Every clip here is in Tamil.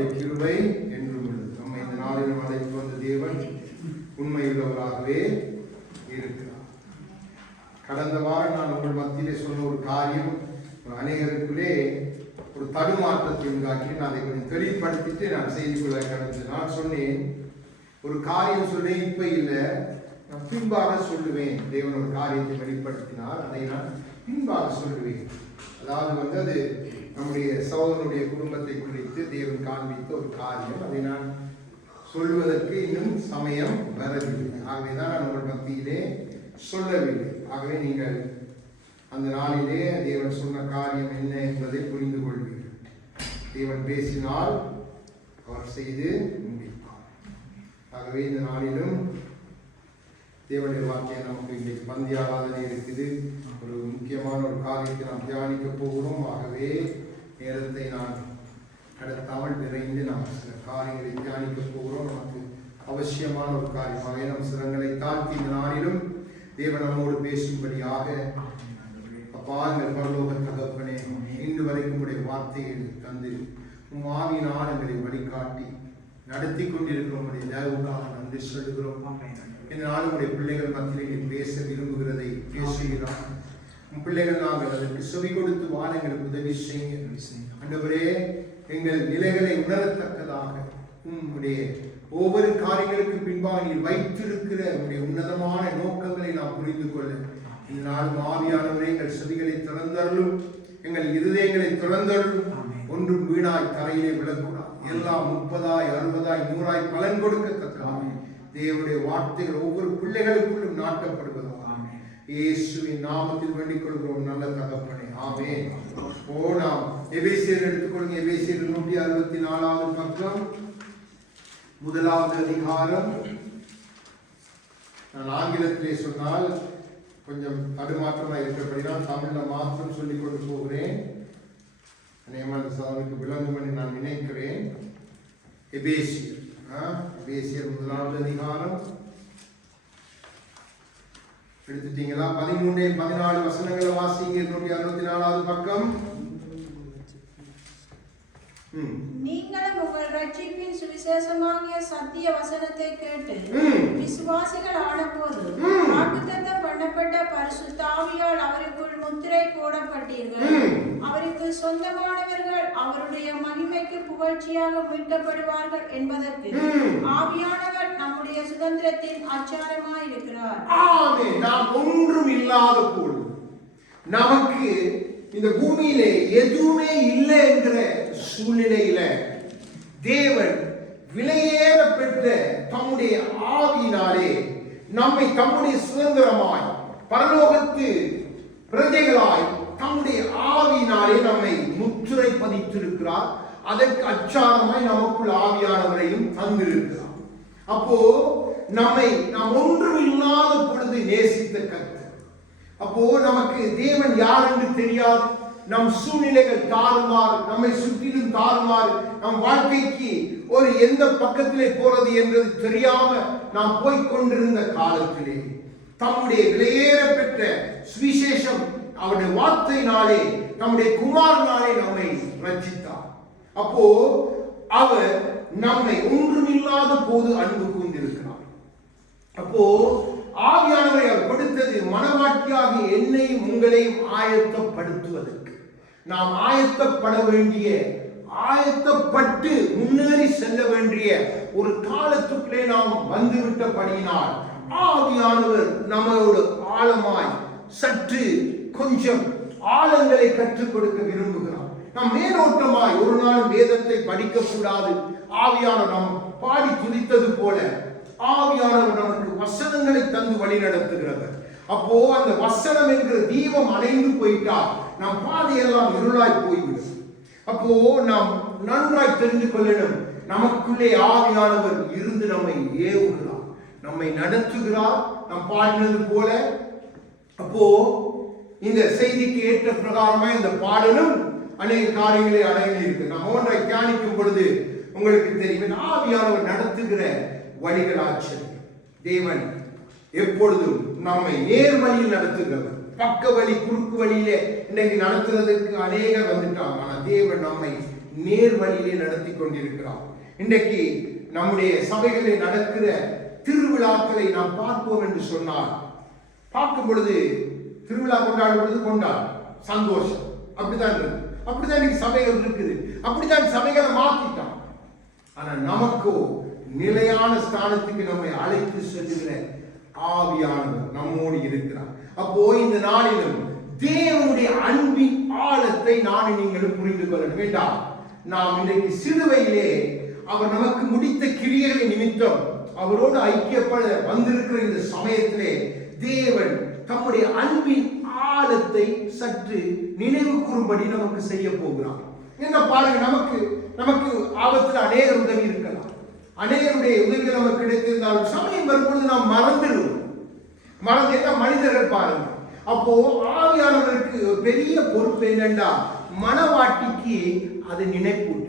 அவருடைய கிருபை என்றும் உள்ளது. நம்ம இந்த நாளிலும் அழைத்து வந்த தேவன் உண்மையுள்ளவராகவே இருக்கிறார். கடந்த வாரம் நான் உங்கள் மத்தியிலே சொன்ன ஒரு காரியம் அநேகருக்குள்ளே ஒரு தடுமாற்றத்தை உண்டாக்கி நான் அதை கொஞ்சம் தெளிவுபடுத்திட்டு நான் செய்திக்குள்ள கடந்து நான் சொன்னேன், ஒரு காரியம் சொன்னேன், இப்ப இல்லை, நான் பின்பாக சொல்லுவேன். தேவன் ஒரு காரியத்தை வெளிப்படுத்தினால் அதை நான் பின்பாக சொல்லுவேன். அதாவது அது நம்முடைய சகோதரனுடைய குடும்பத்தை குறித்து தேவன் காண்பித்த ஒரு காரியம். அதை நான் சொல்வதற்கு இன்னும் சமயம் வரவில்லை. ஆகவேதான் நான் உங்கள் மத்தியிலே சொல்லவில்லை. ஆகவே நீங்கள் அந்த நாளிலே தேவன் சொன்ன காரியம் என்ன என்பதை புரிந்து கொள்வீர்கள். தேவன் பேசினால் அவர் செய்து முடிப்பார். ஆகவே இந்த நாளிலும் தேவனுடைய வார்த்தையை நமக்கு இன்றைக்கு பந்தி ஆராதனை இருக்குது. ஒரு முக்கியமான ஒரு காரியத்தை நாம் தியானிக்க போகிறோம். ஆகவே நேரத்தை நான் கடத்தாமல் விரைந்து நாம் சில காரியங்களை தியானிக்க போகிறோம். நமக்கு அவசியமான ஒரு காரியமாக நம் சிரங்களை தாழ்த்தி இந்த நாளிலும் தேவன் நம்மோடு பேசும்படியாக அப்பா எங்கள் பரலோக தகப்பனே, இன்று வரைக்கும் உடைய வார்த்தையை தந்து ஆவியினால் எங்களை வழிகாட்டி நடத்தி கொண்டிருக்கிறோம். உடைய தயவுக்காக நன்றி சொல்லுகிறோம். இந்த நாள் உடைய பிள்ளைகள் மத்தியில் பேச விரும்புகிறதை பேசுகிறார். உன் பிள்ளைகள் நாங்கள் அதற்கு செவி கொடுத்து வாழ எங்களுக்கு உதவி செய்யுங்க. ஆண்டவரே, எங்கள் நிலைகளை உணரத்தக்கதாக உங்களுடைய ஒவ்வொரு காரியங்களுக்கு பின்பாக நீர் வைத்திருக்கிற உங்களுடைய உன்னதமான நோக்கங்களை நாம் புரிந்து கொள்ள இந்த நாள் ஆவியானவரே எங்கள் செவிகளை திறந்தருளும், எங்கள் இருதயங்களை திறந்தருளும். ஒன்றும் வீணாய் தரையிலே விழக்கூடாது. எல்லாம் 30 60 100 பலன் கொடுக்கத்தக்கதாக தேவனுடைய வார்த்தைகள் ஒவ்வொரு பிள்ளைகளுக்குள்ளும் நாட்டப்படுவதாக இயேசுவின் நாமத்தில் வேண்டிக் கொள்கிறோம் நல்ல தகப்பனே, ஆமென். நாம் எபேசியர் எடுத்துக்கொள்ளுங்க. எபேசியர் 164வது பக்கம் 1வது அதிகாரம். நான் ஆங்கிலத்திலே சொன்னால் கொஞ்சம் தடுமாற்றமாக இருக்கிறபடினால் தமிழ்ல மாத்திரம் சொல்லிக் கொண்டு போகிறேன். அநேகமாக சாதனைக்கு விளங்கும் என்று நான் நினைக்கிறேன். எபேசியர் 1வது அதிகாரம் எடுத்துட்டீங்களா? 13 14 வசனங்களை வாசிங்க. 164வது பக்கம். நீங்களும் உங்கள் ரட்சிப்பின் சுவிசேஷமாகிய சத்திய வசனத்தை கேட்டு விசுவாசிகள் ஆனபோது வாக்குத்தத்தம் பண்ணப்பட்ட பரிசுத்த ஆவியால் அவருக்குள் முத்திரை போடப்பட்டீர்கள். அவருக்கு சொந்தமானவர்கள் அவருடைய மகிமைக்கு புகழ்ச்சியாக மீட்கப்படுவார்கள் என்பதற்கு ஆவியானவர் நம்முடைய சுதந்திரத்தின் அச்சாரமாய் இருக்கிறார். நாம் ஒன்றும் இல்லாத போது, நமக்கு இந்த பூமியிலே எதுவுமே இல்லை என்கிற சூழ்நிலையில தேவன் விலையேற பெற்ற தம்முடைய ஆவியினாலே நம்மை தம்முடைய சுதந்திரமாய் பரலோகத்து பிரஜைகளாய் தம்முடைய ஆவியினாலே நம்மை முத்திரை பதித்திருக்கிறார். அதற்கு அச்சாரமாய் நமக்குள் ஆவியானவரையும் தந்திருக்கிறார். அப்போ நாம் ஒன்றும் இல்லாத பொழுது நேசித்த கர்த்தர். அப்போ நமக்கு தேவன் யார் என்று தெரியாது. நம் சூழ்நிலைகள் தாறுமாறு, நம்மை சுற்றிலும் தாறுமாறு, நம் வாழ்க்கைக்கு ஒரு எந்த பக்கத்திலே போறது என்றது தெரியாம நாம் போய்கொண்டிருந்த காலத்திலே தம்முடைய விலையேற பெற்ற சுவிசேஷம் அவருடைய வார்த்தையினாலே நம்முடைய குமாரனாலே நம்மை ரட்சித்தார். அப்போ அவர் நம்மை ஒன்றுமில்லாத போது அன்பு கூர்ந்திருக்கிறார். அப்போ ஆவியானவரை அவர் கொடுத்தது மனவாட்டியாகிய என்னையும் உங்களையும் ஆயத்தப்படுத்துவதற்கு. நாம் ஆயத்தப்பட வேண்டிய, ஆயத்தப்பட்டு முன்னேறி செல்ல வேண்டிய ஒரு காலத்துக்குள்ளே நாம் வந்துவிட்டபடியினால் ஆவியானவர் நம்மளோடு ஆழமாய் சற்று கொஞ்சம் ஆழங்களை கற்றுக் கொடுக்க விரும்புகிறார். நாம் மேலோட்டமாய் ஒரு நாள் வேதத்தை படிக்க கூடாது. ஆவியானவர் நாம் பாடி துதித்தது போல ஆவியானவர் நமக்கு வசனங்களை தந்து வழி நடத்துகிறவர். அப்போ அந்த வசனம் என்கிற தீபம் அணைந்து போயிட்டால் நம் பாதையெல்லாம் இருளாய் போய்விடும். அப்போ நாம் நன்றாய் தெரிந்து கொள்ளணும், நமக்குள்ளே ஆவியானவர் இருந்து நம்மை ஏவுகிறார், நம்மை நடத்துகிறார். நாம் பாடினது போல அப்போ இந்த செய்திக்கு ஏற்ற பிரகாரமாக இந்த பாடலும் அநேக காரியங்களை அடங்கி இருக்கு. நாம் ஒன்றை தியானிக்கும் பொழுது உங்களுக்கு தெரியும், ஆவியானவர் நடத்துகிற வழிகள் ஆச்சரியம். தேவன் எப்பொழுதும் நம்மை நேர் வழியில் நடத்துகிறவர். பக்க வழி குறுக்கு வழியிலே இன்னைக்கு நடத்துறதுக்கு அநேகர் வந்துட்டாங்க. ஆனால் தேவன் நம்மை நேர் வழியிலே நடத்தி கொண்டிருக்கிறார். இன்றைக்கு நம்முடைய சபைகளில் நடக்கிற திருவிழாக்களை நாம் பார்ப்போம் என்று சொன்னால், பார்க்கும் பொழுது திருவிழா கொண்டாடும் பொழுது சந்தோஷம், அப்படித்தான் இருக்கு. அப்படித்தான் இன்னைக்கு சபைகள் இருக்குது. அப்படித்தான் சபைகளை மாத்திட்டான். ஆனா நமக்கோ நிலையான ஸ்தானத்துக்கு நம்மை அழைத்து செல்லுகிற ஆவியானவர் நம்மோடு இருக்கிறார். அப்போ இந்த நாளிலும் தேவனுடைய அன்பின் ஆழத்தை நானும் நீங்களும் புரிந்து கொள்ள வேண்டாம். நாம் இன்றைக்கு சிலுவையிலே அவர் நமக்கு முடித்த கிரியைகளை நிமித்தம் அவரோடு ஐக்கியப்பட வந்திருக்கிற இந்த சமயத்திலே தேவன் தம்முடைய அன்பின் ஆழத்தை சற்று நினைவு கூறும்படி நமக்கு செய்ய போகிறார். என்ன பாருங்க, நமக்கு ஆபத்தில் அநேக உதவி இருக்கலாம், அநேகருடைய உதவிகள் நமக்கு கிடைத்திருந்தாலும் சமயம் வரும்பொழுது நாம் மறந்துடுவோம். என்ன மனிதர்கள் பாருங்க. அப்போ ஆவியானவருக்கு ஒரு பெரிய பொறுப்பு என்னன்னா மனவாட்டிக்கு அதை நினைப்பூட்ட.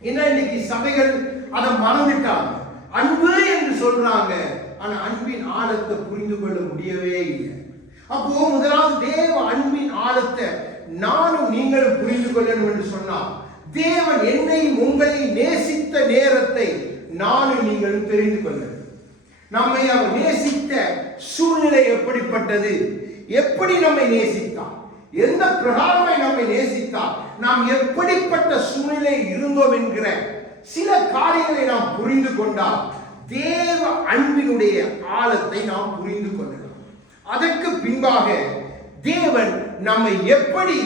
ஏன்னா இன்னைக்கு சபைகள் அதை மறந்துட்டாங்க. அன்பு என்று சொல்றாங்க, ஆனா அன்பின் ஆழத்தை புரிந்து கொள்ள முடியவே இல்லை. அப்போ முதலாவது தேவ அன்பின் ஆழத்தை நானும் நீங்களும் புரிந்து கொள்ளணும் என்று சொன்னால், தேவன் என்னையும் உங்களை நேசித்த நேரத்தை நானும் நீங்களும் தெரிந்து கொள்ள. நம்மை அவர் நேசித்த சூழ்நிலை எப்படிப்பட்டது, எப்படி நம்மை நேசித்தார், எந்த பிரகாரமாய் நம்மை நேசித்தார், நாம் எப்படிப்பட்ட சூழ்நிலை இருந்தோம் என்கிற சில காரியங்களை நாம் புரிந்து கொண்டால் தேவ அன்பினுடைய ஆழத்தை நாம் புரிந்து கொள்ளலாம். அதற்கு பின்பாக தேவன் நம்மை எப்படி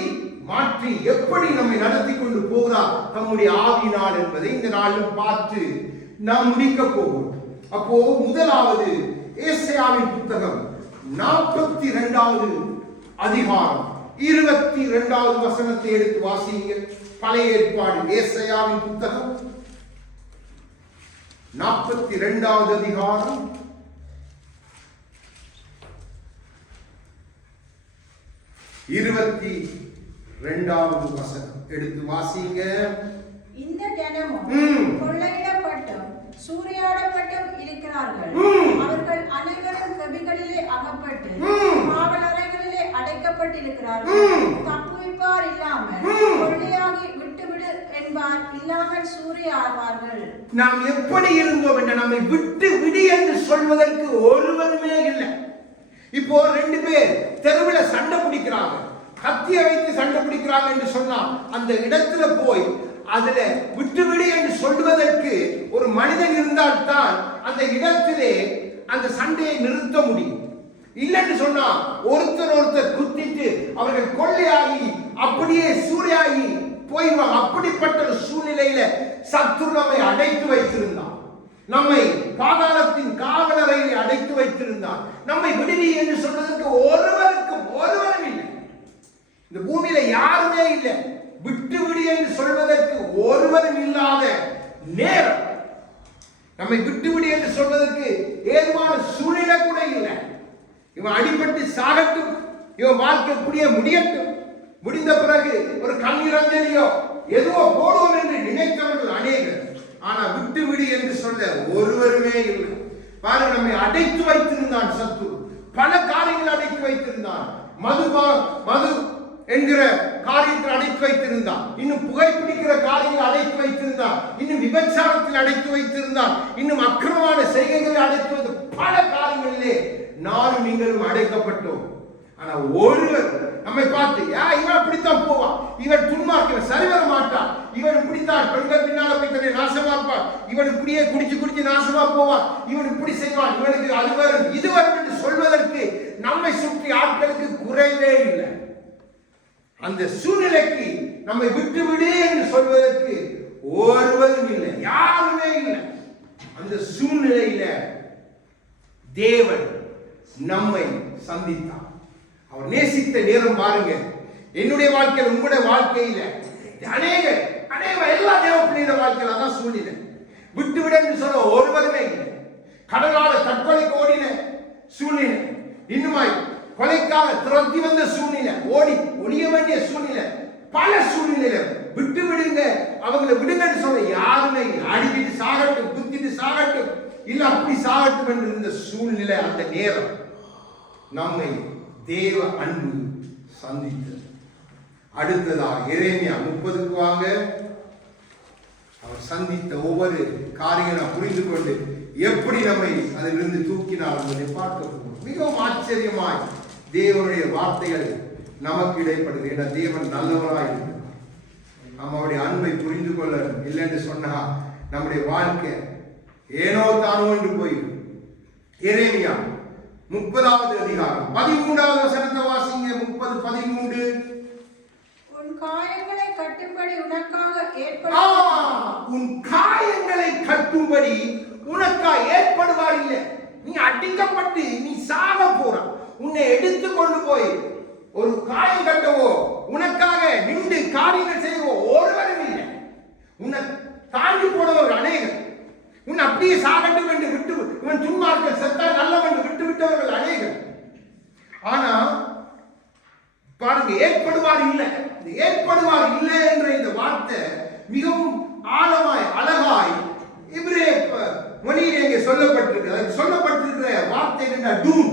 மாற்றி எப்படி நம்மை நடத்தி கொண்டு போகிறார் தம்முடைய ஆவியினால் என்பதை இந்த நாளில் பார்த்து நாம் முடிக்க போகிறோம். அப்போ முதலாவது ஏசாயாவின் புத்தகம் 42வது அதிகாரம் 22வது வசனத்தை எடுத்து வாசியுங்கள். பழைய ஏற்பாடு ஏசாயாவின் புத்தகம் 42வது அதிகாரம் 22வது வசனம் எடுத்து வாசிங்க. இந்த ஜனமும் கொள்ளையிடப்பட்டும் சூறையாடப்பட்டும் இருக்கிறார்கள். அவர்கள் அனைவரும் கபிகளிலே அகப்பட்டு காவலறைகளிலே அடைக்கப்பட்டிருக்கிறார்கள். தப்புவிப்பார் இல்லாமல் கொள்ளையாகி விட்டுவிடு என்பார் இல்லாமல் சூறையாடுவார்கள். நாம் எப்படி இருந்தோம் என்ற நம்மை விட்டு விடு என்று சொல்வதற்கு ஒருவருமே இல்லை. இப்போ 2 பேர் தெருவில் சண்டை பிடிக்கிறாங்க, கத்தியை வைத்து சண்டை பிடிக்கிறாங்க என்று சொன்னால் அந்த இடத்துல போய் அதுல விட்டுவிடு என்று சொல்வதற்கு ஒரு மனிதன் இருந்தால்தான் அந்த இடத்திலே அந்த சண்டையை நிறுத்த முடியும். இல்லைன்னு சொன்னா ஒருத்தர் குத்திட்டு அவர்கள் கொள்ளையாகி அப்படியே சூறையாகி போய்வாங்க. அப்படிப்பட்ட ஒரு சூழ்நிலையில சத்துரு நம்மை அடைத்து வைத்திருந்தான், நம்மை பாதாளத்தின் காவலறையை அடைத்து வைத்திருந்தார். நம்மை விடுவி என்று சொல்வதற்கு ஒருவரும் இல்லை. இந்த பூமியில யாருமே இல்லை. விட்டு விடு என்று சொல்வதற்கு ஒருவரும் இல்லாத நேரம், நம்மை விட்டுவிடு என்று சொல்வதற்கு ஏதுவான சூழ்நிலை கூட இல்லை. இவன் அடிபட்டு சாகட்டும், இவன் வாழ்க்கை இப்படியே முடியட்டும், முடிந்த பிறகு ஒரு கண்ணீரஞ்சலியோ எதுவோ போடுவோம் என்று நினைத்தவர்கள் அநேகர். ஆனா விட்டு விடு என்று சொல்ல ஒருவருமே இல்லை. பாருங்க, நம்மை அடைத்து வைத்திருந்தான் சத்துரு, பல காரியங்கள் அடைத்து வைத்திருந்தான். மது என்கிற காரியத்தில் அடைத்து வைத்திருந்தான், இன்னும் புகைப்பிடிக்கிற காரியங்கள் அடைத்து வைத்திருந்தான், இன்னும் விபச்சாரத்தில் அடைத்து வைத்திருந்தான், இன்னும் அக்கிரமான செய்கைகளை அடைத்து வைத்த பல காரியங்களிலே நானும் நீங்களும் அடைக்கப்பட்டோம். ஆனா ஒருவர் நம்மை பார்த்து இவன் அப்படித்தான் போவான், இவன் துன்மார்க்க சரி வர மாட்டான், இவன் இப்படித்தான் பெண்கள் பின்னால போய் தன்னை நாசமா இருப்பான், இவன் இப்படியே குடிச்சு நாசமா போவான், இவன் இப்படி செய்வான், இவனுக்கு அது வரும் இது வரும் என்று சொல்வதற்கு நம்மை சுற்றி ஆட்களுக்கு குறைவே இல்லை. அந்த சூழ்நிலைக்கு நம்மை விட்டு விடு என்று சொல்வதற்கு ஒருவரும் இல்லை, யாருமே இல்லை. அந்த சூழ்நிலையில தேவன் நம்மை சந்தித்தார். அவர் நேசித்த நேரம் பாருங்க. என்னுடைய வாழ்க்கையில், உங்களுடைய வாழ்க்கையில அநேக எல்லா தேவ பிள்ளையோட வாழ்க்கையில தான் சூழ்நிலை. விட்டு விட என்று சொல்ல ஒருவருமே இல்லை. கடலால தற்கொலைக்கு ஓடின சூழ்நிலை, இன்னுமாய் கொலைக்காக துரத்தி வந்த சூழ்நிலை, ஒழிய வேண்டிய சூழ்நிலை, பல சூழ்நிலை. விட்டு விடுங்க, அவங்களை விடுங்கன்னு சொல்ல யாருமே அடிக்கிட்டு சாகட்டும், குத்திட்டு சாகட்டும், இல்ல அப்படி சாகட்டும் என்று இருந்த சூழ்நிலை. அந்த நேரம் நம்மை தேவ அன்பு சந்தித்தது. அடுத்ததா எரேமியா 30க்கு வாங்க. அவர் சந்தித்த ஒவ்வொரு காரியங்களை புரிந்து கொண்டு எப்படி நம்மை அதிலிருந்து தூக்கினார் என்பதை பார்க்க போகிறோம். மிகவும் ஆச்சரியமாய் தேவனுடைய வார்த்தைகள் நமக்கு இடைப்படுகிற தேவன் நல்லவராய் இருக்கிறார். நாம் அவருடைய அன்பை புரிந்து கொள்ள இல்லை என்று சொன்னா நம்முடைய வாழ்க்கை ஏனோ தானோ என்று போயிடும். எரேமியா 30வது அதிகாரம் 13வது வசனத்தை வாசிங்க. 30:13. உன் காயங்களை கட்டும்படி உனக்காக ஏற்படுவார் இல்லை. நீ அடிக்கப்பட்டு நீ சாக போற. உன்னை எடுத்து கொண்டு போய் ஒரு காயம் கட்டவோ உனக்காக நின்று காரியங்கள் செய்யவோ ஒருவரும் இல்லை. உன்னை தாண்டி போனவர் அநேகர். உன் அப்படியே சாகட்டும் என்று விட்டு இவன் துன்மார்கள் செத்தா நல்லவன் விட்டு விட்டவர்கள் அநேகர். ஆனா பாருங்க, ஏற்படுவார் இல்லை. ஏற்படுவார் இல்லை என்ற இந்த வார்த்தை மிகவும் ஆழமாய் அழகாய் இப்ரேய மொழியிலே இங்கே சொல்லப்பட்டிருக்கு. சொல்லப்பட்டிருக்கிற வார்த்தை என்ன? டூன்.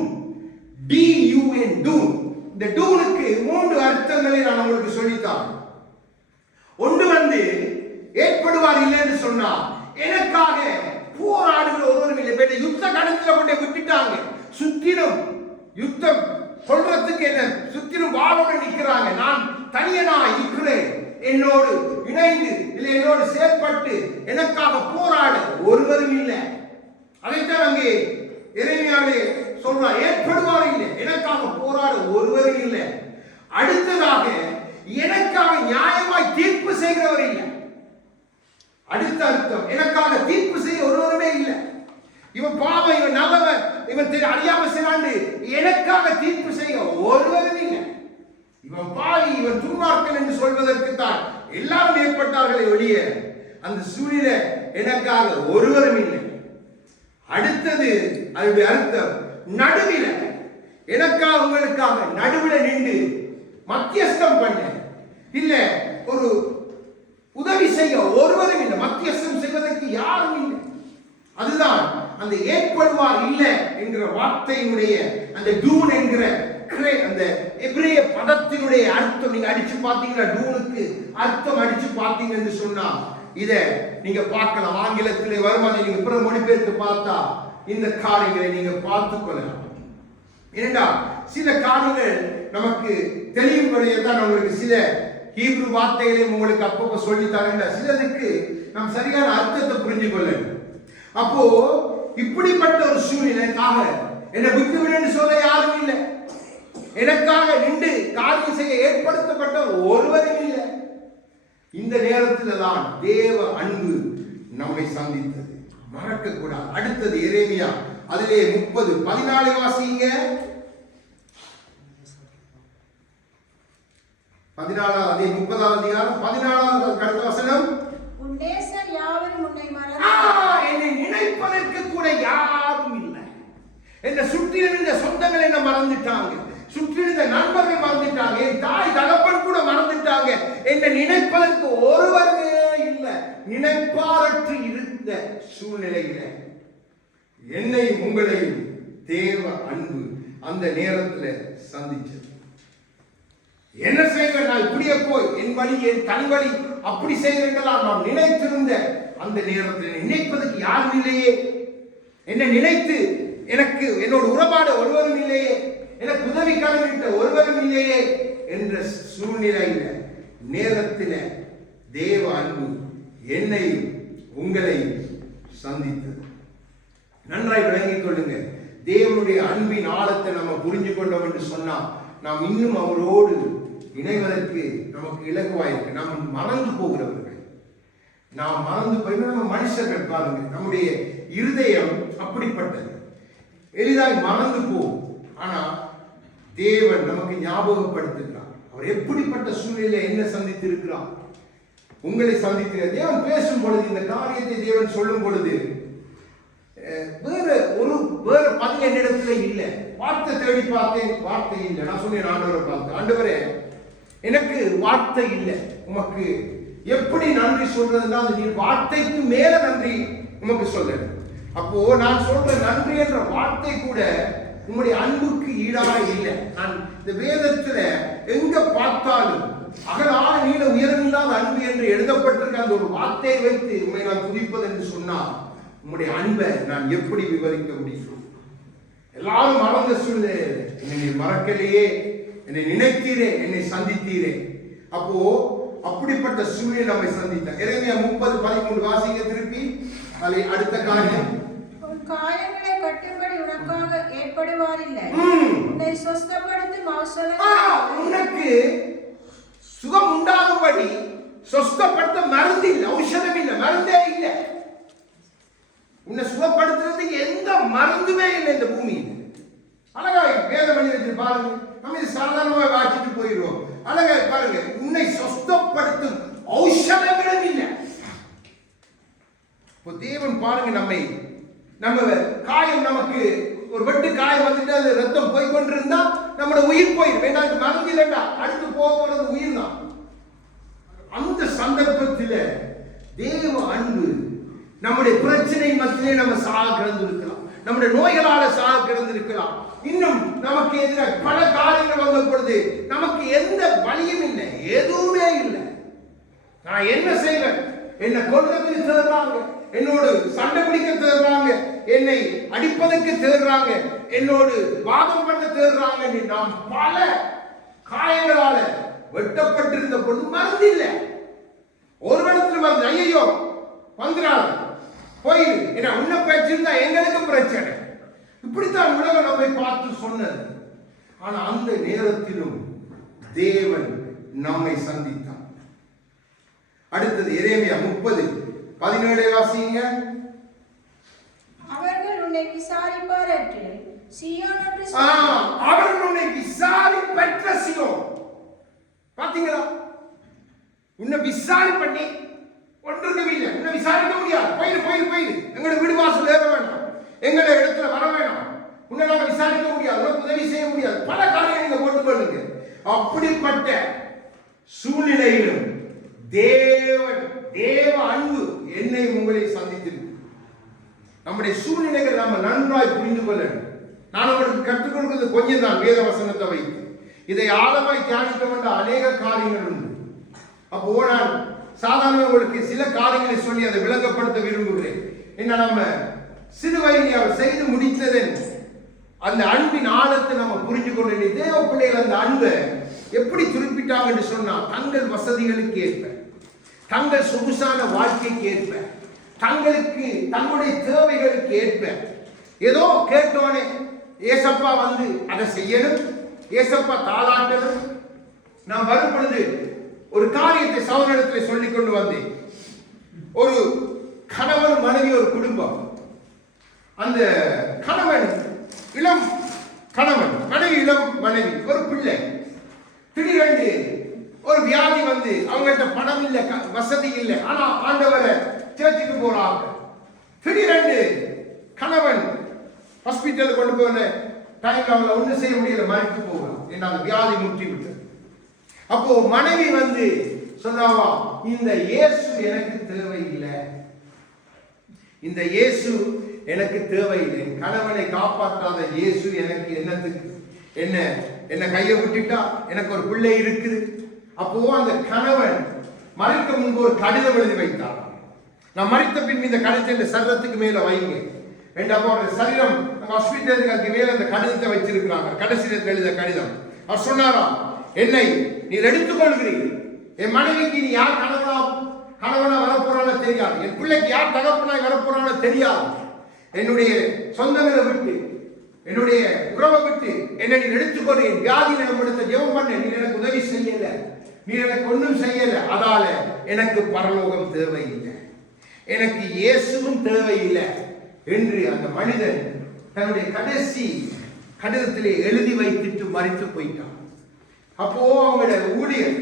DUN, டூன். இந்த டூனுக்கு 3 அர்த்தங்களை நான் உங்களுக்கு சொல்லித்தான். ஒன்று ஏற்படுவார் இல்லை என்று சொன்னா எனக்காக போராடுகிற ஒருவரும் இல்லை. யுத்த கடத்துல கொண்டே விட்டுட்டாங்க. சுற்றிலும் யுத்தம் சொல்றதுக்கு என்ன சுற்றிலும் வாழோடு நிற்கிறாங்க. நான் தனியனா இருக்கிறேன். என்னோடு இணைந்து இல்லை என்னோடு செயல்பட்டு எனக்காக போராட ஒருவரும் இல்லை. அதைத்தான் அங்கே எரேமியாவிலே சொல்றார். ஏற்படுவார் இல்லை, எனக்காக போராட ஒருவரும் இல்லை. அடுத்ததாக எனக்காக நியாயமாய் தீர்ப்பு செய்கிறவர் இல்லை. அடுத்த அர்த்தம், எனக்காக தீர்ப்பு செய்ய ஒருவருமே இல்லை. இவன் பாவம், இவன் நல்லவன், இவன் அறியாம செய்றாண்டு எனக்காக தீர்ப்பு செய்ய ஒருவரும் இல்லை. இவன் பாவி, இவன் துன்மார்க்கன் என்று சொல்வதற்கு தான் எல்லாரும் ஏற்பட்டார்களே ஒழிய அந்த சூழ்நிலை எனக்காக ஒருவரும் இல்லை. அடுத்தது அதனுடைய அர்த்தம், நடுவில எனக்காக உங்களுக்காக நடுவில நின்று மத்தியஸ்தம் பண்ண இல்ல, ஒரு உதவி செய்ய ஒருவரும் இல்லை. மத்தியஸ்தம் செய்வதற்கு யாரும் இல்லை. அதுதான் அந்த ஏற்படுவார் இல்லை என்கிற வார்த்தையினுடைய அந்த டூன் என்கிற அந்த எபிரேய பதத்தினுடைய அர்த்தம். நீங்க அடிச்சு பார்த்தீங்கன்னா டூனுக்கு அர்த்தம் அடிச்சு பார்த்தீங்கன்னு சொன்னா இத நீங்க பார்க்கலாம். ஆங்கிலத்திலே வரும். அதை நீங்க பிற மொழிபெயர்த்து பார்த்தா இந்த காரியங்களை நீங்க பார்த்துக் கொள்ளலாம். ஏனென்றா சில காரியங்கள் நமக்கு தெளிவுபடையத்தான் உங்களுக்கு சில ஹீப்ரு வார்த்தைகளையும் உங்களுக்கு அப்பப்போ சொல்லித்தாங்க. சிலதுக்கு நாம் சரியான அர்த்தத்தை புரிஞ்சு கொள்ள. அப்போ இப்படிப்பட்ட ஒரு சூழ்நிலைக்காக என்னை விட்டுவிடு சொல்ல யாரும் இல்லை. எனக்காக நின்று காரியம் செய்ய ஏற்படுத்தப்பட்ட ஒருவரும் இல்லை. இந்த நேரத்தில் தான் தேவ அன்பு நம்மை சந்தித்தது, மறக்க கூடாது. அடுத்தது எரேமியா, அதிலே 30:14 வாசிங்க. 14 அதே 30வது அதிகாரம் 14வது அடுத்த வசனம். என்னை நினைப்பதற்கு கூட யாரும் இல்லை. என்ன சுற்றியிருந்த சொந்தங்கள் என்ன மறந்துட்டாங்க, சுற்றியிருந்த நண்பர்கள் மறந்துட்டாங்க, என் தாய் தகப்பன் கூட மறந்துட்டாங்க. என்னை நினைப்பதற்கு ஒருவருமே இல்லை. நினைப்பாரற்று இருந்த சூழ்நிலையில என்னையும் உங்களையும் தேவ அன்பு அந்த நேரத்தில் சந்திச்சது. என்ன செய்வேன், நான் இப்படியே போய் என் வழி என் தன் வழி அப்படி செய்வேன் நாம் நினைத்திருந்த அந்த நேரத்தில் நினைப்பதற்கு யாரும் இல்லையே. என்னை நினைத்து எனக்கு என்னோட உறவாட ஒருவரும் இல்லையே, எனக்கு உதவி கடனிட்ட ஒருவரும் இல்லையே என்ற சூழ்நிலையில நேரத்தில் தேவ அன்பு என்னையும் உங்களையும் சந்தித்தது. நன்றாய் விளங்கிக் கொள்ளுங்க. தேவனுடைய அன்பின் ஆழத்தை நம்ம புரிஞ்சு கொண்டோம் என்று சொன்னா நாம் இன்னும் அவரோடு இணைவதற்கு நமக்கு இலகுவாயிருக்கு. நாம் மறந்து போகிறவர்கள், நாம் மறந்து போய் நம்ம மனுஷர்கள் பாருங்க, நம்முடைய இருதயம் அப்படிப்பட்டது, எளிதாய் மறந்து போகும். ஆனா தேவன் நமக்கு ஞாபகப்படுத்துகிறார். அவர் எப்படிப்பட்ட சூழ்நிலை என்ன சந்தித்திருக்கிறார், உங்களை சந்தித்திருக்கிறார். தேவன் பேசும் பொழுது, இந்த காரியத்தை தேவன் சொல்லும் பொழுது வேற பதில் என்னிடத்துல இல்லை. வார்த்தை தேடி பார்த்தேன், வார்த்தை இல்லை. நான் சொன்னேன் ஆண்டவரை பார்த்து, ஆண்டவரே எனக்கு வார்த்தை இல்லை, உமக்கு எப்படி நன்றி சொல்றதுன்னா நீ வார்த்தைக்கு மேல நன்றி உமக்கு சொல்ல. அப்போ நான் சொல்ற நன்றி என்ற வார்த்தை கூட உங்களுடைய அன்புக்கு ஈடாக இல்லை. நான் இந்த வேதத்துல எங்க பார்த்தாலும் அகலான நீள உயரமில்லாத அன்பு என்று எழுதப்பட்டிருக்க அந்த ஒரு வார்த்தையை வைத்து உண்மை நான் துதிப்பது என்று சொன்னால் உம்முடைய அன்பை நான் எப்படி விவரிக்க முடியும்? எல்லாரும் மறந்த சூழ்நிலை, என்னை மறக்கலையே, என்னை நினைத்தீரே, என்னை சந்தித்தீரே. அப்போ அப்படிப்பட்ட சூழ்நிலை நம்மை சந்தித்தார். எரேமியா 30:13 வாசிங்க திருப்பி. அதை அடுத்த காரியம், உன் காயங்களை கட்டும்படி உனக்காக ஏற்படுவாரில்லை, உன்னை சொஸ்தப்படுத்தும் ஔஷதம். உனக்கு சுகம் உண்டாகும்படி சொஸ்தப்படுத்த மருந்து இல்லை, ஔஷதம் இல்லை, மருந்தே இல்லை. உன்னை சுகப்படுத்துறதுக்கு எந்த மருந்துமே இல்லை இந்த பூமியில். அழகா வேத பண்ணி வச்சு பாருங்க, நம்ம இது சாதாரணமாக வாசிட்டு போயிடுவோம். அழகா பாருங்க, உன்னை சொஸ்தப்படுத்தும் ஔஷதங்களும் இல்லை. இப்போ தேவன் பாருங்க, நம்ம காயம், நமக்கு ஒரு வெட்டு காயம் வந்துட்டு அது ரத்தம் போய் கொண்டிருந்தா நம்மளோட உயிர் போயிடும். வேண்டாம் மருந்து இல்லைண்டா, அடுத்து போகிறது உயிர் தான். அந்த சந்தர்ப்பத்தில் தேவ அன்பு நம்முடைய பிரச்சனை மத்தியிலே நம்ம சாக கிடந்திருக்கலாம், நம்முடைய நோய்களால சாக கிடந்திருக்கலாம், இன்னும் நமக்கு எதிராக பல காரியங்கள் வந்த பொழுது நமக்கு எந்த வழியும் இல்லை, எதுவுமே இல்லை. நான் என்ன செய்வேன்? என்னை கொல்றதுக்கு தேடுறாங்க, என்னோடு சண்டை பிடிக்க தேடுறாங்க, என்னை அடிப்பதற்கு தேடுறாங்க, என்னோடு வாதம் பண்ண தேடுறாங்க. நாம் பல காயங்களால வெட்டப்பட்டிருந்த பொழுது மருந்து இல்லை. ஒரு இடத்துல வந்து ஐயோ வந்துடாது போயிடு, ஏன்னா உன்ன பேச்சிருந்தா எங்களுக்கு பிரச்சனை. இப்படித்தான் உலகம் நம்மை பார்த்து சொன்னது. ஆனா அந்த நேரத்திலும் தேவன் நம்மை சந்தித்தார். அடுத்தது எரேமியா 30:17 வாசிங்க. அவர்கள் உன்னை விசாரிப்பாரற்று சீயோன் என்று அவர்கள் உன்னை விசாரிப்பற்ற சீயோன். பாத்தீங்களா? உன்னை விசாரி பண்ணி ஒன்றுக்கும் இல்லை, உன்னை விசாரிக்க முடியாது. போயிடு எங்களோட வீடு வாசல் ஏற வேண்டாம், எங்களோட இடத்துல வர வேண்டாம், உன்னை நாங்க விசாரிக்க முடியாது, உனக்கு உதவி செய்ய முடியாது, பல காரியங்கள் நீங்க போட்டு பண்ணுங்க. அப்படிப்பட்ட சூழ்நிலையிலும் தேவ அன்பு என்னை உங்களை சந்தித்திருக்கு. நம்முடைய சூழ்நிலைகள் நம்ம நன்றாய் புரிந்து கொள்ளணும். நான் உங்களுக்கு கற்றுக் கொடுக்கிறது கொஞ்சம் தான், வேத வசனத்தை வைத்து இதை ஆழமாய் தியானிக்க வேண்ட அநேக காரியங்கள் உண்டு. அப்போ நான் சாதாரண உங்களுக்கு சில காரியங்களை சொல்லி அதை விளங்கப்படுத்த விரும்புகிறேன். என்ன, நம்ம சிறுவயதில் அவர் செய்து முடித்ததன் அந்த அன்பின் ஆழத்தை நம்ம புரிஞ்சு கொண்டு தேவ பிள்ளைகள் அந்த அன்பை எப்படி குறிப்பிட்டாங்க என்று சொன்னால், தங்கள் வசதிகளுக்கு ஏற்ப, தங்கள் சொகுசான வாழ்க்கைக்கு ஏற்ப, தங்களுக்கு தங்களுடைய தேவைகளுக்கு ஏற்ப, ஏதோ கேட்டோனே ஏசப்பா வந்து அதை செய்யணும், ஏசப்பா தாளாட்டணும். நான் வரும் பொழுது ஒரு காரியத்தை சகோதரத்தில் சொல்லிக் கொண்டு வந்தேன். ஒரு கணவன் மனைவி, ஒரு குடும்பம். அந்த கணவன் இளம் கணவன், மனைவி இளம் மனைவி, ஒரு பிள்ளை. திடீரென்று ஒரு வியாதி வந்து அவங்கள்ட்ட பணம் இல்லை, வசதி இல்லை, ஆனா ஆண்டவரை சேர்த்துக்கு போறாங்க. திடீரென்று கணவன் ஹாஸ்பிட்டலுக்கு கொண்டு போன டைம்ல அவங்களை ஒன்றும் செய்ய முடியல, மறைத்து போகலாம், ஏன்னா அந்த வியாதி முற்றி விட்டது. அப்போ மனைவி வந்து சொன்னாவா, இந்த இயேசு எனக்கு தேவையில்லை, இந்த இயேசு எனக்கு தேவையில்லை, கணவனை காப்பாற்றாத இயேசு எனக்கு என்னத்துக்கு, என்ன கையை விட்டுட்டா எனக்கு ஒரு பிள்ளை இருக்குது. அப்போ அந்த கணவன் மறிக்க முன்பு ஒரு கடிதம் எழுதி வைத்தார். நான் மறித்த பின் இந்த கடிதத்தை இந்த சரீரத்துக்கு மேல வைங்க. அப்போ சரீரம் ஹாஸ்பிட்டலுக்கு மேல அந்த கடிதத்தை வச்சிருக்கிறாங்க. கடைசியில் எழுத கடிதம். அவர் சொன்னாராம், என்னை நீர் எடுத்துக்கொள்கிறீர்கள், என் மனைவிக்கு நீ யார் கணவனா வரப்போறான்னு தெரியாது, என் பிள்ளைக்கு யார் தகப்பனாய் வரப்போறான்னு தெரியாது, என்னுடைய சொந்தங்களை விட்டு, என்னுடைய உறவை விட்டு என்னை நீ எடுத்துக்கொண்டு என் வியாதியில நம்மிடத்தை ஜெபம் பண்ண, நீ எனக்கு உதவி செய்யல, நீ எனக்கு ஒன்றும் செய்யல, அதால எனக்கு பரலோகம் தேவையில்லை, எனக்கு இயேசுவும் தேவையில்லை என்று அந்த மனிதன் தன்னுடைய கடைசி கடிதத்திலே எழுதி வைத்துட்டு மறித்து போயிட்டான். அப்போ அவங்களுடைய ஊழியர்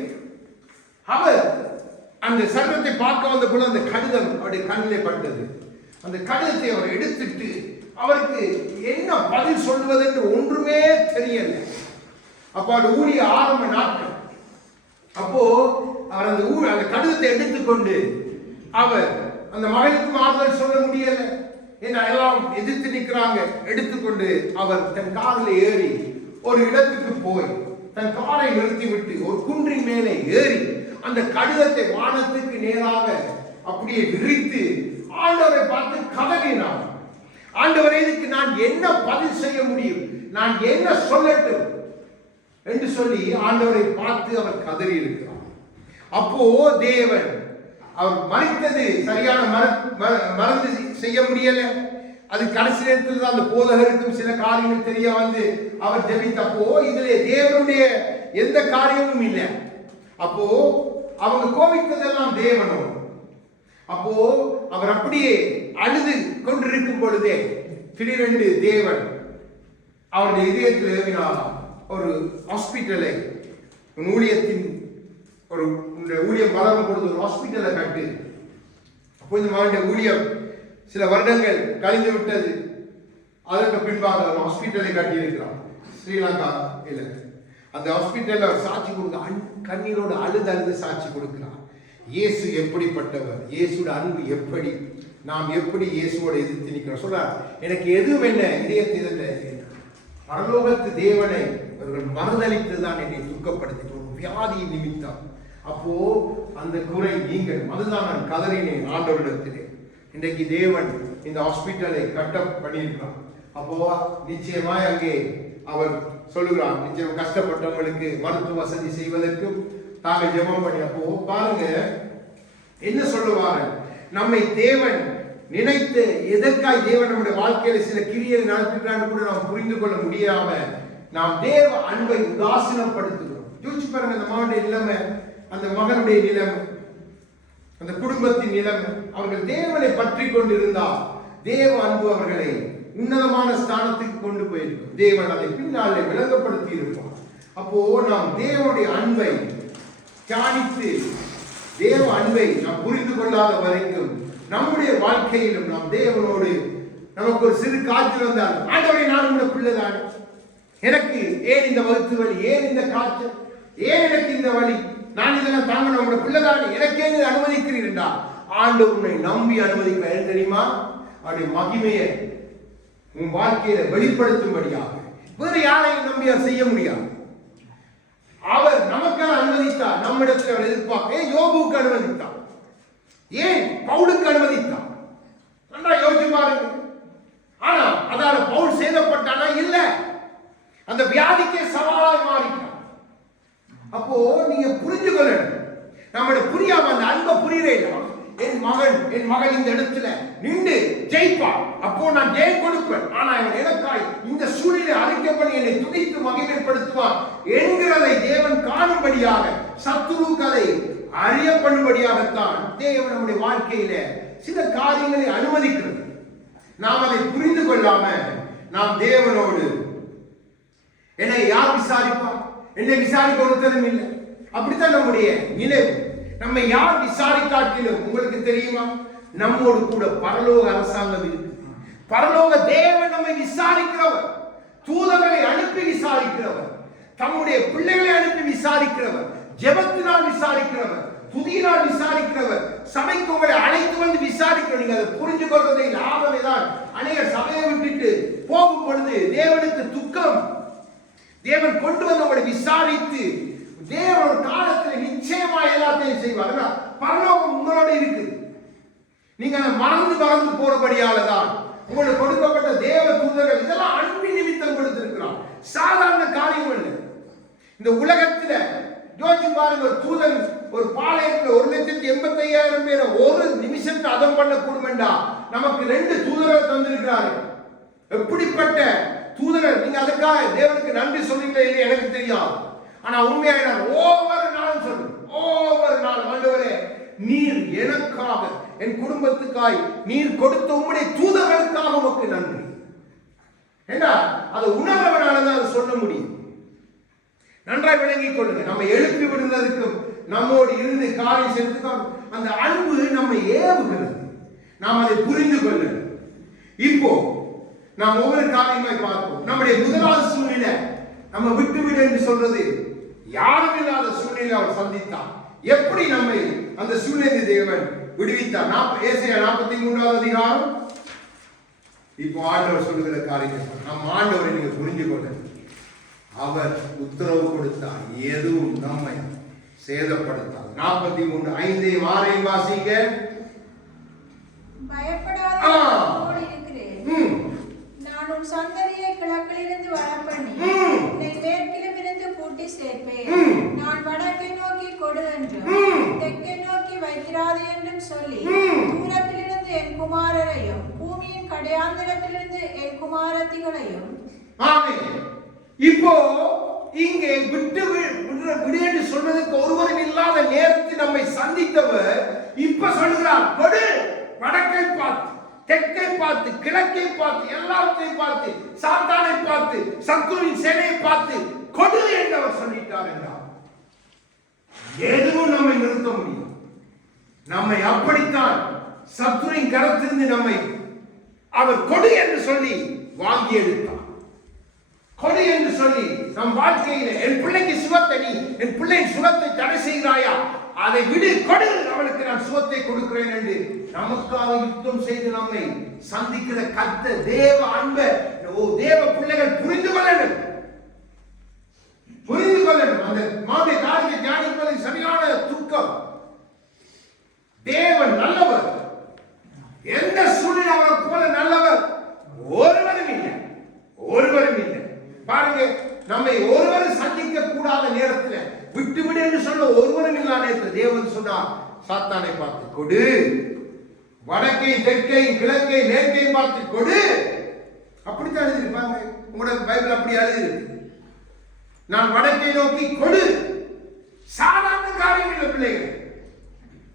அவர் அந்த சர்வத்தை பார்க்க வந்த போல அந்த கடிதம் அவருடைய கண்ணிலே பட்டது. அந்த கடிதத்தை அவர் எடுத்துட்டு அவருக்கு என்ன பதில் சொல்வது என்று ஒன்றுமே தெரியல. அப்போ அந்த ஊழிய ஆரம்ப நாட்கள். அப்போ அவர் அந்த கடிதத்தை எடுத்துக்கொண்டு அவர் அந்த மகனுக்கு ஆறுதல் சொல்ல முடியல, ஏன்னா எல்லாம் எதிர்த்து நிற்கிறாங்க. எடுத்துக்கொண்டு அவர் தன் காரில் ஏறி ஒரு இடத்துக்கு போய் தன் காரை நிறுத்திவிட்டு ஒரு குன்றின் மேலே ஏறி அந்த கடிதத்தை வானத்துக்கு நேராக அப்படியே விரித்து ஆண்டவரை பார்த்து கதறினார். ஆண்டவரே, இதுக்கு நான் என்ன பதில் செய்ய முடியும், நான் என்ன சொல்லட்டும் என்று சொல்லி ஆண்டவரை பார்த்து அவர் கதறி இருக்கிறார். அப்போ தேவன் அவர் மறித்தது சரியான மறந்து செய்ய முடியல. அது கடைசி நேரத்தில் தான் அந்த போதகருக்கும் சில காரியங்கள் தெரிய வந்து அவர் ஜெபித்தப்போ இதிலே தேவனுடைய எந்த காரியமும் இல்லை. அப்போ அவங்க கோபித்ததெல்லாம் தேவனோடு. அப்போ அவர் அப்படியே அழுது கொண்டிருக்கும் பொழுதே திடீரென்று தேவன் அவருடைய இதயத்தில் எழுதினாராம். ஒரு ஹாஸ்பிட்டலை ஊழியத்தின் ஒரு ஊழியம் வளரும் பொழுது ஒரு ஹாஸ்பிட்டலை கட்டு. அப்போ இந்த மகனுடைய ஊழியம் சில வருடங்கள் கழிந்து விட்டது. அதற்கு பின்பாக ஒரு ஹாஸ்பிட்டலை கட்டி இருக்கிறார் ஸ்ரீலங்கா. இல்லை, அந்த ஹாஸ்பிட்டலில் அவர் சாட்சி கொடுக்க கண்ணீரோடு அழுது சாட்சி கொடுக்கிறார். இயேசு எப்படிப்பட்டவர், இயேசுட அன்பு எப்படி, நாம் எப்படி இயேசுவோட எதிர்த்து நிற்கிறோம் சொல்றார். எனக்கு எதுவும் என்ன இதயத்தில் பரலோகத்து தேவனை அவர்கள் மறுதளித்து தான் என்னை துக்கப்படுத்தி ஒரு வியாதி நிமித்தம். அப்போ அந்த குறை நீங்கள் அதுதான் நான் கதறினேன் ஆண்டவரிடத்திலே. இன்றைக்கு தேவன் இந்த ஹாஸ்பிட்டலை கட்ட பண்ணியிருக்கிறார். அப்போ நிச்சயமாய் அங்கே அவர் சொல்லுகிறார், நிச்சயம் கஷ்டப்பட்டவங்களுக்கு மருத்துவ வசதி செய்வதற்கும் தாங்கள் ஜெபம் பண்ணி. அப்போ பாருங்க என்ன சொல்லுவாரு, நம்மை தேவன் நினைத்து எதற்காய் தேவன் நம்முடைய வாழ்க்கையில சில கிரியைகள் நடத்துகிறான்னு கூட நாம் புரிந்து கொள்ள முடியாம நாம் தேவ அன்பை உதாசீனப்படுத்துகிறோம். யோசிச்சு பாருங்க, அந்த மகனுடைய நிலைமை, அந்த மகனுடைய நிலைமை, அந்த குடும்பத்தின் நிலைமை. அவர்கள் தேவனை பற்றி கொண்டிருந்தால் தேவ அன்பு அவர்களை உன்னதமான ஸ்தானத்துக்கு கொண்டு போயிருக்கும். தேவன் அதை பின்னாலே விளங்கப்படுத்தி இருப்பார். அப்போ நாம் தேவனுடைய அன்பை தியானித்து தேவ அன்பை நாம் புரிந்து கொள்ளாத வரைக்கும் நம்முடைய வாழ்க்கையிலும் நாம் தேவனோடு நமக்கு ஒரு சிறு காய்ச்சல் வந்தால், ஆண்டவரே நான் உங்களுடைய பிள்ளைதான், எனக்கு ஏன் இந்த வகுத்து வலி, ஏன் இந்த காய்ச்சல், ஏன் எனக்கு இந்த வலி, நான் இதெல்லாம் தாங்க நம்முடைய பிள்ளைதான், எனக்கே அனுமதிக்கிறீர் என்றால் ஆண்டவர் உன்னை நம்பி அனுமதிக்கிறார். தெரியுமா, அவருடைய மகிமையை உன் வாழ்க்கையில வெளிப்படுத்தும்படியாக வேறு யாரையும் நம்பி அவர் செய்ய முடியாது. அவர் நமக்காக அனுமதித்தார். நம்மிடத்தில் அவர் எதிர்பார்க்க யோபுக்கு அனுமதித்தார், ஏன் பவுலுக்கு அனுமதித்தார். நன்றா யோசிச்சு பாருங்க. ஆனா அதால பவுல் சேதப்பட்டானா இல்ல, அந்த வியாதிக்கே சவாலாய் மாறிட்டார். அப்போ நீங்க புரிஞ்சு கொள்ளணும், நம்மளோட புரியாம அந்த அன்பை புரியவே இல்லை. என் மகன் இந்த இடத்துல நின்று ஜெயிப்பார், அப்போ நான் ஜெயம் கொடுப்பேன். ஆனா அவன் எனக்காய் இந்த சூழ்நிலை அறிக்கப்படி என்னை துடித்து மகிமைப்படுத்துவார் என்கிறதை தேவன் காணும்படியாக, சத்துருவுக்கு அதை அறியப்படும்படியாகத்தான் தேவன் நம்முடைய வாழ்க்கையில சில காரியங்களை அனுமதிக்கிறது. நாம் அதை புரிந்து கொள்ளாம நாம் தேவனோடு என்னை யார் விசாரிப்பார், என்னை விசாரிக்க ஒருத்தரும் இல்லை, அப்படித்தான் நம்முடைய நினைவு. நம்மை யார் விசாரிக்காட்டிலும் உங்களுக்கு தெரியுமா, நம்மோடு கூட பரலோக அரசாங்கம் இருக்கு. பரலோக தேவன் நம்மை விசாரிக்கிறவர், தூதர்களை அனுப்பி விசாரிக்கிறவர், தம்முடைய பிள்ளைகளை அனுப்பி விசாரிக்கிறவர், ஜெபத்தினால் விசாரிக்கிறவர், துதியினால் விசாரிக்கிறவர், சபைக்கு உங்களை அழைத்து வந்து விசாரிக்கிறவர். நீங்க அதை புரிஞ்சு கொள்வதை லாபமே தான். அநேக சபையை விட்டுட்டு போகும் பொழுது தேவனுக்கு துக்கம். தேவன் கொண்டு வந்து உங்களை விசாரித்து தேவன் ஒரு காலத்தில் நிச்சயமா எல்லாத்தையும் செய்வார். பரலோகம் உங்களோட இருக்கு. நீங்க மறந்து போறபடியாலதான் உங்களுக்கு கொடுக்கப்பட்ட தேவ தூதர்கள் இதெல்லாம் அன்பின் நிமித்தம் கொடுத்திருக்கிறார். சாதாரண காரியம் இல்லை. இந்த உலகத்துல யோசிச்சு பாருங்க, ஒரு தூதன் ஒரு பாளையத்துல 1,85,000 பேரை ஒரு நிமிஷத்தை அதம் பண்ணக்கூடும் என்றா நமக்கு 2 தூதர்கள் தந்திருக்கிறாரு. எப்படிப்பட்ட தூதர்கள்! நீங்க அதுக்காக தேவனுக்கு நன்றி சொல்றீங்களா இல்லை எனக்கு தெரியாது. ஆனா உண்மையாக நான் ஒவ்வொரு நாளும் சொல்றேன், ஒவ்வொரு நாளும் ஆண்டவரே நீர் எனக்காக, என் குடும்பத்துக்காய் நீர் கொடுத்த உம்முடைய தூதர்களுக்காக உமக்கு நன்றி. ஏன்னா அதை உணர்வனாலதான் அதை சொல்ல முடியும். நன்றாய் விளங்கிக் கொள்ளுங்க. நம்ம எழுப்பி விடுவதற்கும் நம்மோடு இருந்து காரியம் செலுத்தும் அந்த அன்பு நம்மை ஏவுகிறது. நாம் அதை புரிந்து கொள்ளணும். இப்போ நாம் ஒவ்வொரு காரியமாய் பார்ப்போம். நம்முடைய முதலாவது சூழ்நிலை நம்ம விட்டுவிடு என்று சொல்றது, யாரும் இல்லாத சூழ்நிலை அவர் சந்தித்தார். எப்படி நம்மை அந்த சூழ்நிலை தேவன் விடுவித்தார்? ஏசாயா 43வது அதிகாரம். இப்போ ஆண்டவர் சொல்லுகிற காரியம், நம்ம ஆண்டவரை நீங்க புரிஞ்சு கொள்ள, அவர் உத்தரவு கொடுத்தார், எதுவும் நம்மை சேதப்படுத்தார். 43:5 6 வாசிங்க. பயப்படாதே இருக்கிறேன். நான் உன் சந்ததியை கிழக்கிலிருந்து வரப்பண்ணி உன்னை மேற்கிலும் இருந்து கூட்டி சேர்ப்பேன். நான் வடக்கை நோக்கி கொடு என்றும் தெற்கை நோக்கி வைக்கிறாதே என்றும் சொல்லி தூரத்திலிருந்து என் குமாரரையும் பூமியின் கடையாந்திரத்திலிருந்து என் குமாரத்திகளையும். ஆமென். இப்போ இங்கே விட்டு விடு சொல்வதற்கு ஒருவரும் இல்லாத நேரத்தில் நம்மை சந்தித்தவர் இப்ப சொல்கிறார், கொடு. வடக்கை பார்த்து, தெற்கை பார்த்து, கிழக்கை பார்த்து, எல்லாத்தையும் பார்த்து, சாத்தானை பார்த்து, சத்துருவின் சேனையை பார்த்து கொடு என்று அவர் சொல்லிட்டார் என்றார். எதுவும் நம்மை நிறுத்த முடியும். நம்மை அப்படித்தான் சத்துருவின் கரத்திலிருந்து நம்மை அவர் கொடு என்று சொல்லி வாங்கி எடுத்தார். கொடு என்று சொல்லி நம் வாழ்க்கையில என் பிள்ளைக்கு சுகத்தை, நீ என் பிள்ளையின் சுகத்தை தடை செய்கிறாயா, அதை விடு, கொடு, அவளுக்கு நான் சுகத்தை கொடுக்கிறேன் என்று நமக்காக யுத்தம் செய்து நம்மை சந்திக்கிற கர்த்தர் தேவ அன்பை தேவ பிள்ளைகள் புரிந்து கொள்ளணும். அந்த மாதை காரியத்தை தியானிப்பதில் சரியான துக்கம். தேவன் நல்லவர். எந்த சூழ்நிலை அவரை போல நல்லவர் ஒருவரும் இல்லை, ஒருவரும் இல்லை. பாருங்க, நம்மை ஒருவரும் சந்திக்க கூடாத நேரத்தில் விட்டுவிடு என்று சொல்ல ஒருவரும் இல்லாத நேரத்தில் தேவன் சொன்னார், சாத்தானை பார்த்து கொடு, வடக்கையும் தெற்கையும் கிழக்கையும் மேற்கையும் பார்த்து கொடு. அப்படித்தான் எழுதிருப்பாங்க. உங்களோட பைபிள் அப்படி எழுதிருக்கு. நான் வடக்கை நோக்கி கொடு. சாதாரண காரியம் இல்லை பிள்ளைகள்.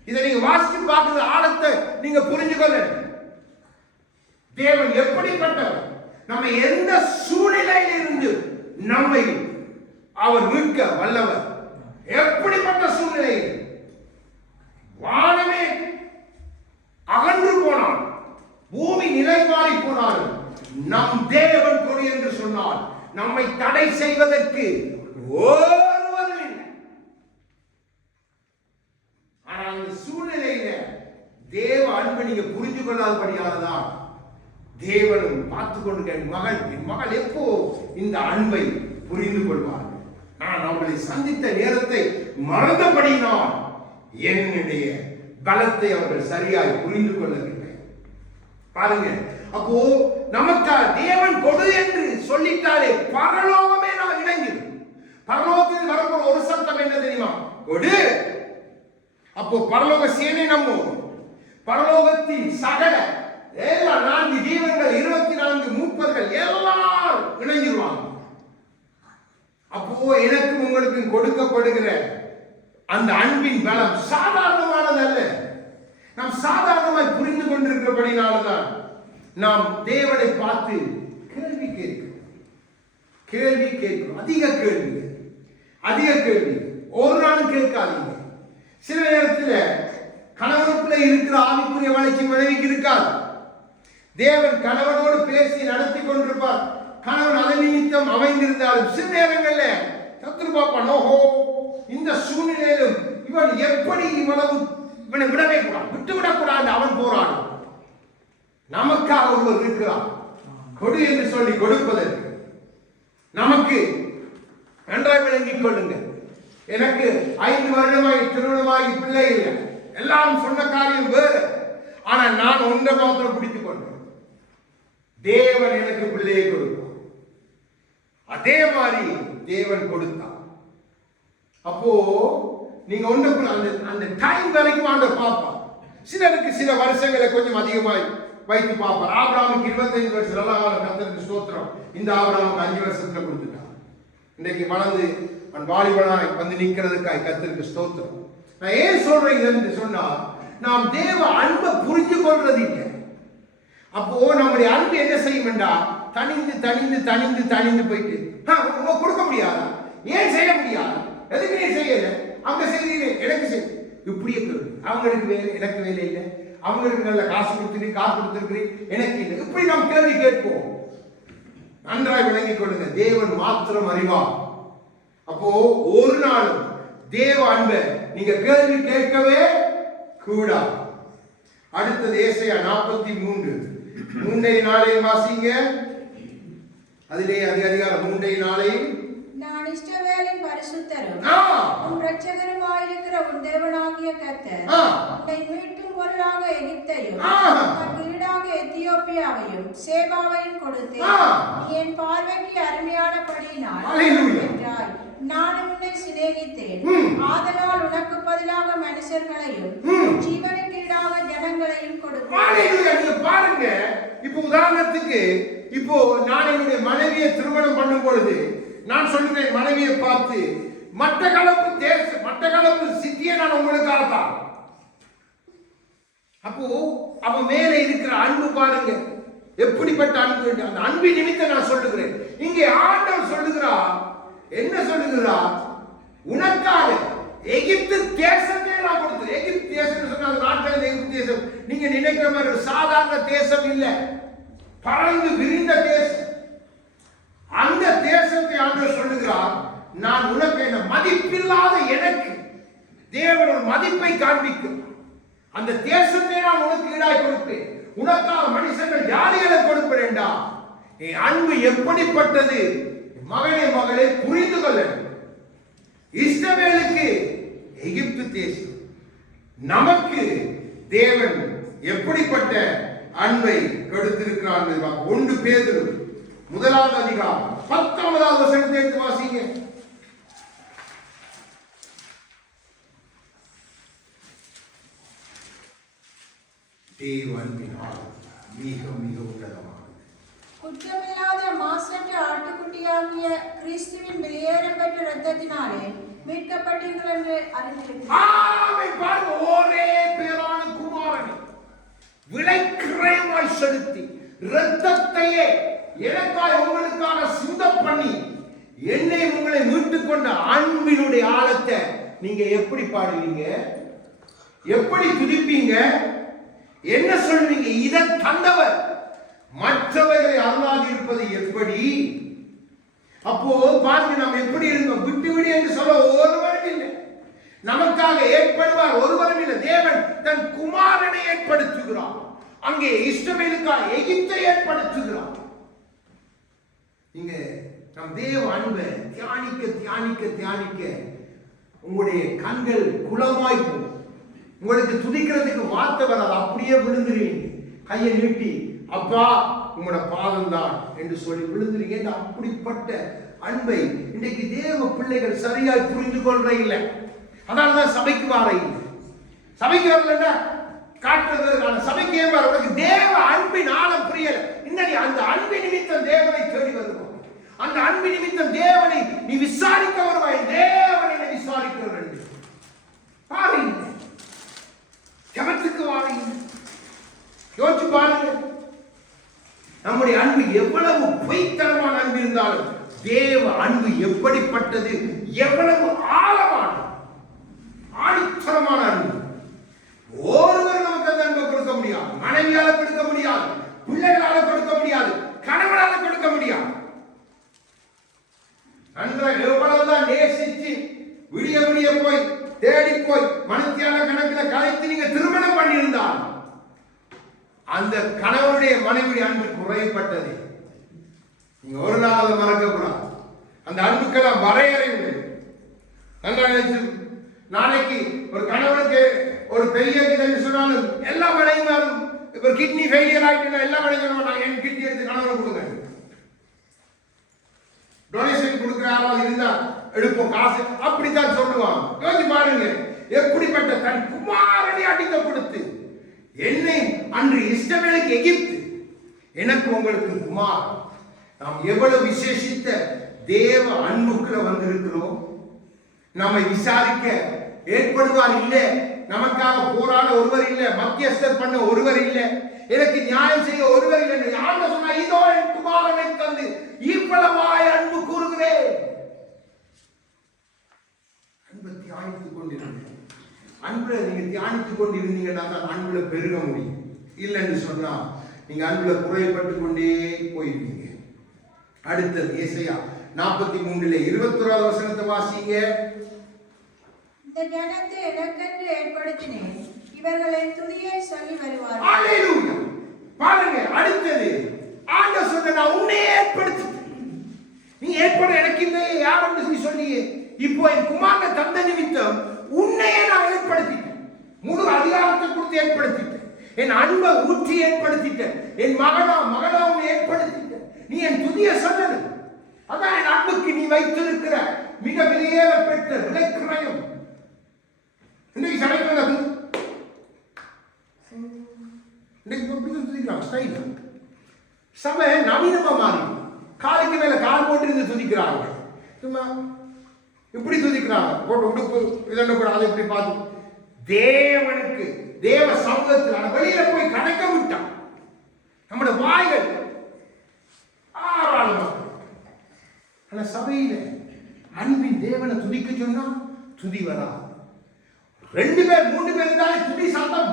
இதை நீங்க வாசித்து பார்க்கிற ஆழத்தை நீங்க புரிஞ்சுக்கொள்ள. தேவன் எப்படிப்பட்டவர், நம்ம எந்த சூழ்நிலையில் இருந்து நம்மை அவர் மீட்க வல்லவர். எப்படிப்பட்ட சூழ்நிலையில் வானமே அகன்று போனார், பூமி நிலை மாறி போனாலும் நம் தேவன் கொடு என்று சொன்னால் நம்மை தடை செய்வதற்கு ஒருவரும் இல்லை. ஆனால் அந்த சூழ்நிலையில தேவ அன்பை நீங்க புரிந்து கொள்ளாதபடியால்தான் தேவனும் பார்த்து கொண்டு என் மகள் எப்போ இந்த அன்பை புரிந்து கொள்வார். நான் அவர்களை சந்தித்த நேரத்தை மறந்தபடினால் என்னுடைய பலத்தை அவர்கள் சரியாய் புரிந்து கொள்ளவில்லை. பாருங்க, அப்போ நமக்கு தேவன் கொடு என்று சொல்லிட்டாலே பரலோகமே நாம் இணங்கிடும். பரலோகத்தில் வரப்போற ஒரு சத்தம் என்ன தெரியுமா? கொடு. அப்போ பரலோக சேனை நம்ம பரலோகத்தின் சகல எல்லா 4 ஜீவன்கள் 24 மூப்பர்கள் எல்லாரும் இணைஞ்சிருவாங்க. அப்போ எனக்கும் உங்களுக்கும் கொடுக்கப்படுகிற அந்த அன்பின் பலம் சாதாரணமானதல்ல. நாம் சாதாரணமாய் புரிந்து கொண்டிருக்கிறபடினால்தான் நாம் தேவனை பார்த்து கேள்வி கேட்கிறோம். அதிக கேள்வி. ஒரு நாளும் கேட்காதீங்க. சில நேரத்தில் கணவனுக்குள்ள இருக்கிற ஆவிக்குரிய வளர்ச்சி மனைவிக்கு இருக்காது. தேவன் கணவனோடு பேசி நடத்தி கொண்டிருப்பார். கணவன் அதன் நிமித்தம் அமைந்திருந்தாலும் சில நேரங்களில் சத்துரு பார்ப்பான், ஓஹோ இந்த சூழ்நிலையிலும் இவன் எப்படி இவனை விடவே கூடாது, விட்டு விடக்கூடாது, அவன் போராடும். நமக்காக ஒருவர் இருக்கிறார் கொடு என்று சொல்லி கொடுப்பதற்கு. நமக்கு நன்றாக விளங்கிக் கொள்ளுங்க. எனக்கு 5 வருடமாய் திருமணமாகி பிள்ளை இல்லை. எல்லாரும் சொன்ன காரியம் வேறு. ஆனால் நான் ஒன்றை மாத்திரம் பிடித்துக் கொண்டேன், தேவன் எனக்கு பிள்ளையை கொடுப்பார். அதே மாதிரி தேவன் கொடுத்தார். அப்போ நீங்க அந்த டைம் வரைக்கும் ஆண்டவர் பார்ப்பார். சிலருக்கு சில வருஷங்களை கொஞ்சம் அதிகமாய் வைத்து பார்ப்பார். ஆபிரகாமுக்கு 25 வருஷம் நல்ல காலம், கர்த்தருக்கு ஸ்தோத்திரம். இந்த ஆபிரகாமுக்கு 5 வருஷத்துல கொடுத்துட்டார். இன்னைக்கு வளர்ந்து வாலிபனாய் வந்து நிற்கிறதுக்காய் கர்த்தருக்கு ஸ்தோத்திரம். நான் ஏன் சொல்றேன் என்று சொன்னா, நாம் தேவ அன்பை புரிந்து கொள்றது இல்லை. அப்போ நம்முடைய அன்பு என்ன செய்யும் என்றா தனிந்து போயிட்டு கொடுக்க முடியாதா? ஏன் செய்ய முடியாது? எதுக்கு நீ செய்யல? அவங்க செய்ய எனக்கு செய்ய இப்படியே அவங்களுக்கு வேலை, எனக்கு வேலை இல்லை. அவங்களுக்கு நல்ல காசு கொடுத்துருக்கிறேன், எனக்கு இல்லை. இப்படி நாம் கேள்வி கேட்போம். நன்றாய் விளங்கிக் கொள்ளுங்க, தேவன் மாத்திரம் அறிவார். அப்போ ஒரு நாளும் தேவ அன்பை நீங்க கேள்வி கேட்கவே கூடாது. அடுத்தது ஏசாயா 43 3 வாசிங்க. அதிலே அதிகாரம் 3 பரிசுத்தரும் உன் இரட்சகருமாயிருக்கிற உன் தேவனாகிய கர்த்தர் உன்னை மீட்டும் பொருளாக எகிப்தையும் உனக்கு ஈடாக எத்தியோப்பியாவையும் சேபாவையும் கொடுத்தேன். நீ என் பார்வைக்கு அருமையானபடியினால் என்றாய். நான் உன்னை சிநேகித்தேன். ஆதலால் உனக்கு பதிலாக மனுஷர்களையும் ஜீவனுக்கு ஈடாக ஜனங்களையும் கொடுத்தேன். பாருங்க, இப்போ உதாரணத்துக்கு இப்போ நான் என்னுடைய மனைவியை திருமணம் பண்ணும் பொழுது நான் சொல்லுகிறேன், மனைவியை பார்த்து மட்டக்களப்பு சிட்டியை நான் உங்களுக்காக தான். அப்போ அவன் மேல இருக்கிற அன்பு பாருங்க, எப்படிப்பட்ட அன்பு. அந்த அன்பின் நிமித்தம் நான் சொல்லுகிறேன். இங்கே ஆண்டவர் சொல்லுகிறார், என்ன சொல்லுகிறார்? உனக்காக எகிப்து தேசத்தை நான் கொடுத்தேன். எகிப்து தேசம் சொன்ன அந்த நாட்டில் எகிப்து தேசம் நீங்க நினைக்கிற மாதிரி ஒரு சாதாரண தேசம் இல்லை, பறந்து விரிந்த தேசம். அந்த தேசத்தை ஆண்டவர் சொல்லுகிறார், நான் உனக்கு என்ன மதிப்பில்லாத எனக்கு தேவன் ஒரு மதிப்பை காண்பிக்கும். அந்த தேசத்தை நான் உனக்கு ஈடாய் கொடுப்பேன். உனக்காக மனுஷர்கள் ஜாதிகளை கொடுப்பேன்டா. என் அன்பு எப்படிப்பட்டது மகனே மகளே புரிந்து கொள்ள. இஸ்ரவேலுக்கு எகிப்து தேசம், நமக்கு தேவன் எப்படிப்பட்ட அன்பை கொடுத்திருக்கிறார். 1 பேதுரு 1 அதிகாரம் 19வது வசனத்தை எடுத்து வாசிங்க. தேவ அன்பினால் மிக மிக உன்னதமானது. குற்றமில்லாத மாசற்ற ஆட்டுக்குட்டியாகிய கிறிஸ்துவின் வெளியேறம் பெற்ற இரத்தத்தினாலே மீட்கப்பட்டீர்கள் என்று அறிந்திருக்கிறேன். ஒரே பேரான குமாரனை விலைக்கிரயமாய் செலுத்தி இரத்தத்தையே எனக்காய் உங்களுக்காக சிந்த பண்ணி என்னை உங்களை மீட்டுக் கொண்ட அன்பினுடைய ஆழத்தை நீங்க எப்படி பாடுவீங்க? எப்படி துதிப்பீங்க? என்ன சொல்வீங்க? இதை தந்தவர் மற்றவர்களை அருளாது இருப்பது எப்படி? அப்போ பாருங்க, நம்ம எப்படி இருந்தோம்? விட்டு விடு என்று சொல்ல ஒருவரும் இல்லை. நமக்காக ஏற்படுவார் ஒருவரும் இல்லை. தேவன் தன் குமாரனை ஏற்படுத்துகிறார். அங்கே இஸ்ரவேலுக்காக எகிப்தை ஏற்படுத்துகிறார். நீங்க நம் தேவ அன்பை தியானிக்க தியானிக்க தியானிக்க உங்களுடைய கண்கள் குளமாய் போகும். உங்களுக்கு துதிக்கிறதுக்கு வார்த்தை வராது, அப்படியே விழுந்துருவீங்க. கையை நீட்டி அப்பா உங்களோட பாதம் தான் என்று சொல்லி விழுந்துருங்க. அப்படிப்பட்ட அன்பை இன்றைக்கு தேவ பிள்ளைகள் சரியாய் புரிந்து கொள்ற இல்லை. அதனாலதான் சபைக்கு வார இல்லை. சபைக்கு வரலன்னா காட்டுறதுக்கான சபைக்கு ஏன் வர? உனக்கு தேவ அன்பின் ஆழம் புரியல. இன்னைக்கு அந்த அன்பின் நிமித்தம் தேவனை தேடி வருவோம். அந்த அன்பின் நிமித்தம் தேவனை நீ விசாரிக்க வருவாய். தேவனை விசாரிக்கிறவர்கள் பாருங்க, ஜபத்துக்கு வாருங்க. யோசிச்சு பாருங்க, நம்முடைய அன்பு எவ்வளவு பொய்த்தனமான அன்பு இருந்தாலும் தேவ அன்பு எப்படிப்பட்டது, எவ்வளவு ஆழமான ஆணித்தரமான அன்பு. ஒருவர் நமக்கு அந்த அன்பை கொடுக்க முடியாது. மனைவியால கொடுக்க முடியாது, பிள்ளைகளால கொடுக்க முடியாது, கணவனால கொடுக்க முடியாது. நண்பர்கள் எவ்வளவுதான் நேசிச்சு விடிய விடிய போய் தேடி போய் மனுத்தியான கணக்கில் கலைத்து நீங்க திருமணம் பண்ணியிருந்தால் அந்த கணவனுடைய மனைவி அன்பு குறைப்பட்டது. நீங்க ஒரு நாள் அதை மறக்கக்கூடாது. அந்த அன்புக்கெல்லாம் வரையறை உண்டு. நாளைக்கு ஒரு கணவனுக்கு ஒரு பெரிய கிட்னி சொன்னாலும் எல்லா மனைவிமாரும் இப்ப கிட்னி ஃபெயிலியர் ஆகிட்டு எல்லா மனைவியும் நான் என் கிட்னி எடுத்து கணவனை கொடுங்க, டொனேஷன் கொடுக்கிறாரோ இருந்தா எடுப்போம் காசு, அப்படித்தான் சொல்லுவாங்க. யோசிச்சு பாருங்க, எப்படிப்பட்ட தன் குமாரனை அடிக்க கொடுத்து என்னை அன்று இஸ்ரவேலுக்கு எகிப்து, எனக்கு உங்களுக்கு குமார். நாம் எவ்வளவு விசேஷித்த தேவ அன்புக்குள்ள வந்திருக்கிறோம். நம்மை விசாரிக்க ஏற்படுவார் இல்லை, நமக்காக போராட ஒருவர் இல்லை, மத்தியஸ்தர் பண்ண ஒருவர் இல்லை, எனக்கு நியாயம் செய்ய ஒருவர் இல்லை. யாருன்னு சொன்னா இதோ என் குமாரனை தந்து இவ்வளவாய் அன்பு கூறுகிறேன். அன்பை தியானித்துக் கொண்டிருந்தேன். அன்புல நீங்க தியானித்துக் கொண்டிருந்தீங்கன்னா தான் அன்புல பெருக முடியும். இல்லைன்னு சொன்னா நீங்க அன்புல குறைபட்டு கொண்டே போயிருவீங்க. அடுத்தது ஏசாயா 43:21 வசனத்தை வாசிங்க. இந்த ஜனத்தை எனக்கென்று ஏற்படுத்தினேன், இவர்கள் என் துதியை சொல்லி வருவார்கள். அல்லேலூயா. பாருங்க, அடுத்தது ஆண்டவர் சொன்ன நான் உன்னை ஏற்படுத்தினேன். நீ ஏற்பட எனக்கு இல்லை யாரும் நீ சொல்லியே. இப்போ ஏற்படுத்திட்டேன். என் மகனா உன்னை ஏற்படுத்திட்டேன். நீ என் துதிய சொல்லணும். அதான் என் அன்புக்கு நீ வைத்திருக்கிற மிக விலையேற பெற்ற விலைக்கிரயம். இன்னைக்கு சமைக்கிறது சபை நவீனமா மாறி காலுக்கு மேல கால் போட்டு இருந்து துதிக்கிறாங்க. சும்மா இப்படி துதிக்கிறாங்க. போட்டு உடுப்பு இதெல்லாம் கூட அதை இப்படி பார்த்து தேவனுக்கு தேவ சமூகத்தில் வெளியில போய் கணக்க விட்டான். நம்முடைய வாய்கள் ஆனா சபையில அன்பின் தேவனை துதிக்க சொன்னா துதி வரா. 2 பேர் 3 பேர் இருந்தாலே துதி சத்தம்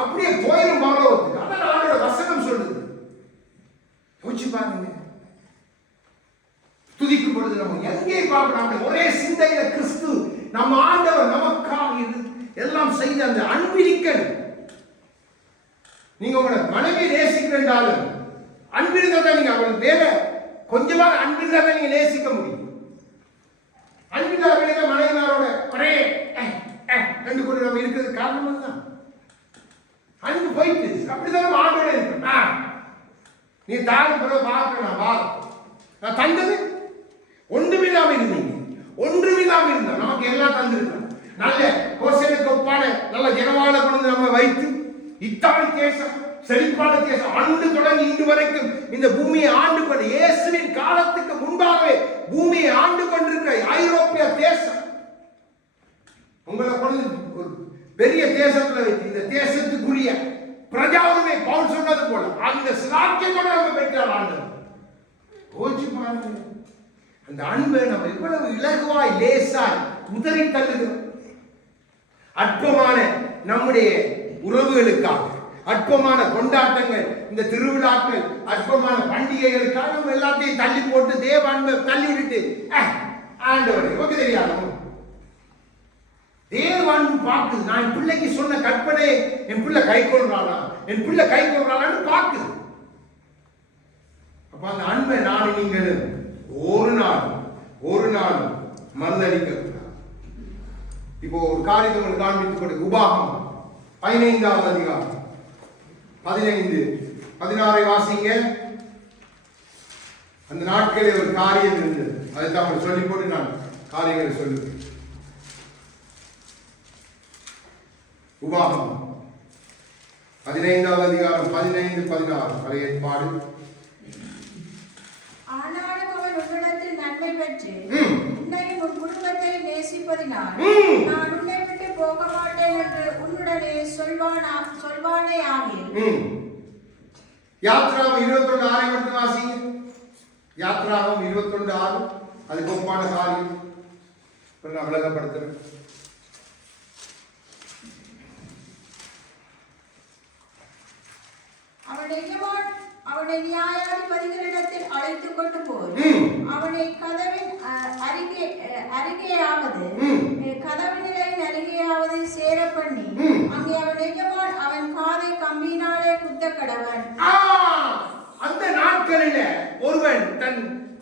அப்படியே போயிடும் பரலோகத்துக்கு. அதான் ஆண்டோட வசனம் சொல்லுது. யோசிச்சு பாருங்க. துதிக்கும் பொழுது நம்ம எங்கே பார்க்கணும்? ஒரே சிந்தையில கிறிஸ்து நம்ம ஆண்டவர் நமக்காக எல்லாம் செய்த அந்த அன்பிரிக்கணும். நீங்க உங்களை மனைவி நேசிக்கிறேன்றாலும் அன்பிருந்தாதான் நீங்க அவள் வேற கொஞ்சமா அன்பிருந்தாதான் நீங்க நேசிக்க முடியும். அன்பில்லாத மனைவியாரோட ஒரே ரெண்டு கூட நம்ம இருக்கிறது காரணம் தான் அன்பு போயிட்டு. அப்படிதான் ஆண்டோட இருக்கு. நீ தாழ்வு பிறகு பார்க்கணும். நான் தந்தது ஒன்றுமில்லாம இருந்தீங்க. ஒன்றுமில்லாம இருந்தா நமக்கு எல்லாம் தந்திருக்கோம். நல்ல கோசனுக்கு ஒப்பான நல்ல ஜனவாள கொண்டு நம்ம வைத்து இத்தாலி தேசம் செழிப்பான தேசம் அன்று தொடங்கி இன்று வரைக்கும் இந்த பூமியை ஆண்டு கொண்டு இயேசுவின் காலத்துக்கு முன்பாகவே பூமியை ஆண்டு கொண்டிருக்கிற ஐரோப்பிய தேசம் உங்களை கொண்டு ஒரு பெரிய தேசத்துல வைத்து இந்த தேசத்துக்குரிய பிரஜாவுமே பவுல் சொன்னது போல அந்த சிலாக்கியத்தோட நம்ம பெற்றார் ஆண்டு. யோசிச்சு பாருங்க. அந்த அன்பை நம்ம எவ்வளவு இலகுவாய் லேசாய் உதறி தள்ளுகிறோம். அற்பமான நம்முடைய உறவுகளுக்காக அற்பமான கொண்டாட்டங்கள், இந்த திருவிழாக்கள், அற்பமான பண்டிகைகளுக்காக நம்ம எல்லாத்தையும் தள்ளி போட்டு தேவ அன்பை தள்ளி விட்டு ஆண்டவரே உனக்கு தெரியாது. தேவ அன்பு பார்க்குது. நான் என் பிள்ளைக்கு சொன்ன கற்பனை என் பிள்ளை கை கொள்றாளா, என் பிள்ளை கை கொள்றாளான்னு பார்க்குது. அப்ப அந்த அன்பை நான் நீங்கள் ஒரு நாள் மறுதளிக்க. இப்போ ஒரு காரியத்தை உங்களுக்கு காண்பித்துக் கொடுக்க. உபாகம் 15ஆம் அதிகாரம் 15 16 வாசிங்க. அந்த நாட்களில் ஒரு காரியம் இருந்தது. அதை தான் சொல்லி போட்டு நான் காரியங்களை சொல்லுவேன். உபாகம் 15ஆம் அதிகாரம் 15 16 பழைய ஏற்பாடு. ஆனாலும் அவன் உன்னிடத்தில் நன்மை பெற்று உன்னையும் உன் குடும்பத்தை நேசிப்பதினால் நான் உன்னை விட்டு போக மாட்டேன் என்று உன்னுடனே சொல்வானே ஆகில். யாத்ராகம் 21:6 மட்டும் வாசிங்க. யாத்ராகம் 21:6 அது ஒப்பான காரியம் நான் விளங்கப்படுத்துறேன். அவனை நியாயாதிபதிகளிடத்தில் அழைத்துக் கொண்டு போய் அவனை கதவின் அருகேயாவது கதவின் அருகேயாவது சேர பண்ணி அங்கே அவன் எஜமான் அவன் காதை கம்பியினாலே குத்த கடவன். அந்த நாட்களில ஒருவன்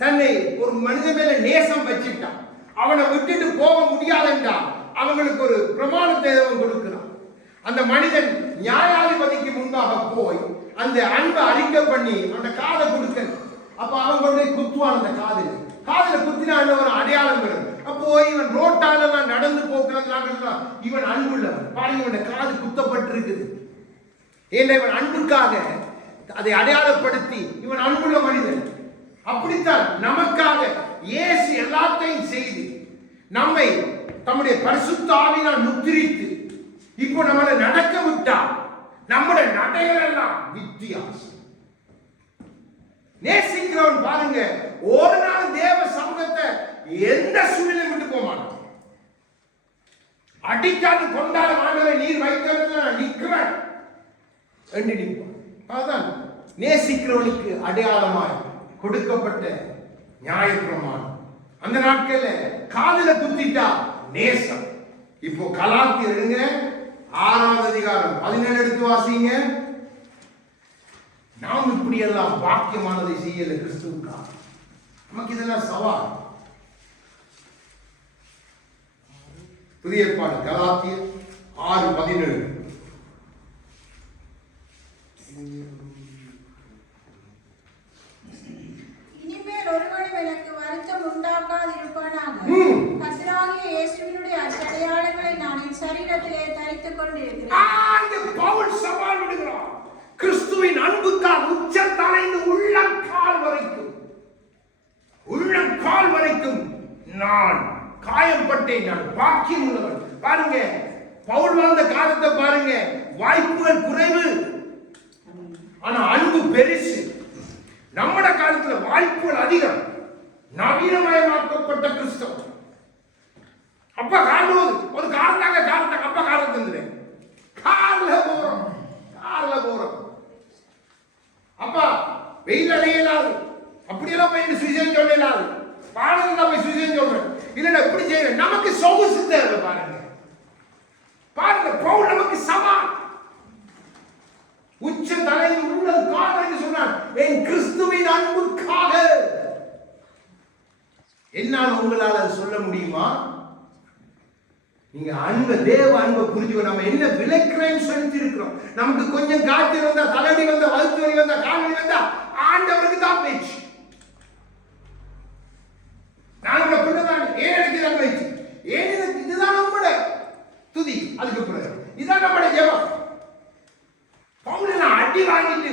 தன்னை ஒரு மனிதன் மேல நேசம் வச்சிட்டான். அவனை விட்டுட்டு போக முடியாதுன்றா அவங்களுக்கு ஒரு பிரமாணத்தை கொடுக்கிறான். அந்த மனிதன் நியாயாதிபதிக்கு முன்பாக போய் அந்த அன்பை அறிக்கை பண்ணி அந்த காதை கொடுக்க. அப்ப அவன் கொண்டு குத்துவான். அந்த காதுல குத்தினா ஒரு அடையாளம் வரும். அப்போ இவன் ரோட்டால நடந்து போக்குறது இவன் அன்புள்ளவன். பாருங்க, இவன் காது குத்தப்பட்டிருக்குது. ஏன்னா இவன் அன்புக்காக அதை அடையாளப்படுத்தி இவன் அன்புள்ள மனிதன். அப்படித்தான் நமக்காக இயேசு எல்லாத்தையும் செய்து நம்மை தம்முடைய பரிசுத்த ஆவியினால் முத்திரித்து இப்போ நம்மளை நடக்க விட்டா நம்முடைய நடைகள் எல்லாம் வித்தியாசம். நேசிக்கிறவன் பாருங்க ஒரு நாள் தேவ சமூகத்தை எந்த சூழ்நிலை விட்டு போக மாட்டான். அடிக்காது கொண்டாட ஆண்டவரை நீர் வைக்கிறதுல நிற்கிறேன் என்று நிற்பான். அதுதான் நேசிக்கிறவனுக்கு அடையாளமாய் கொடுக்கப்பட்ட நியாயப்பிரமாணம். அந்த நாட்கள்ல காதுல குத்திட்டா நேசம். இப்போ கலாத்தியர் எடுங்க 6ஆம் அதிகாரம் 17 எடுத்து வாசிங்க. நாம் இப்படி எல்லாம் பாக்கியமானதை செய்யல கிறிஸ்துவுக்காக. நமக்கு இதெல்லாம் சவால். புதிய ஏற்பாடு கலாத்தியர் 6:17 ஜெபித்துக் கொண்டிருக்கிறேன். பவுல் சவால் விடுகிறார். கிறிஸ்துவின் அன்புக்காக உச்சத்தலைந்து உள்ளங்கால் வரைக்கும் நான் காயப்பட்டேன். நான் பாக்கியம் உள்ளவன். பாருங்க, பவுல் வாழ்ந்த காலத்தை பாருங்க. வாய்ப்புகள் குறைவு, ஆனா அன்பு பெருசு. நம்மட காலத்துல வாய்ப்புகள் அதிகம். நவீனமயமாக்கப்பட்ட கிறிஸ்தவம். அப்பா காரணம் ஒரு காரணத்தாங்க அப்பா காரணம் தந்துறேன். கார்ல போறோம் அப்பா வெயில் அடையலாது. அப்படியெல்லாம் போய் சுவிசேஷம் சொல்லலாது. பாடல் போய் சுவிசேஷம் சொல்றேன். இல்ல எப்படி செய்யறேன்? நமக்கு சொகுசு தேவை. பாருங்க பவுல் நமக்கு சவால். உச்ச தலையில் உள்ள காரணம் சொன்னான், என் கிறிஸ்துவின் அன்புக்காக. என்னால் உங்களால் அது சொல்ல முடியுமா? நீங்க அன்பை, தேவ அன்பை புரிஞ்சுக்கோ. நம்ம என்ன விலைக்கிரயம் செலுத்தி இருக்கிறோம். நமக்கு கொஞ்சம் காய்ச்சல் வந்தா, தலைவலி வந்தா, வயிற்று வலி வந்தா, கால்வலி வந்தா ஆண்டவருக்கு தான் பேச்சு. நாங்க பிள்ளைதான் ஏன் எனக்கு தான் பேச்சு, ஏன் எனக்கு இதுதான் நம்மட துதி. அதுக்கு பிறகு இதான் நம்மட ஜெபம். பவுல் அடி வாங்கிட்டு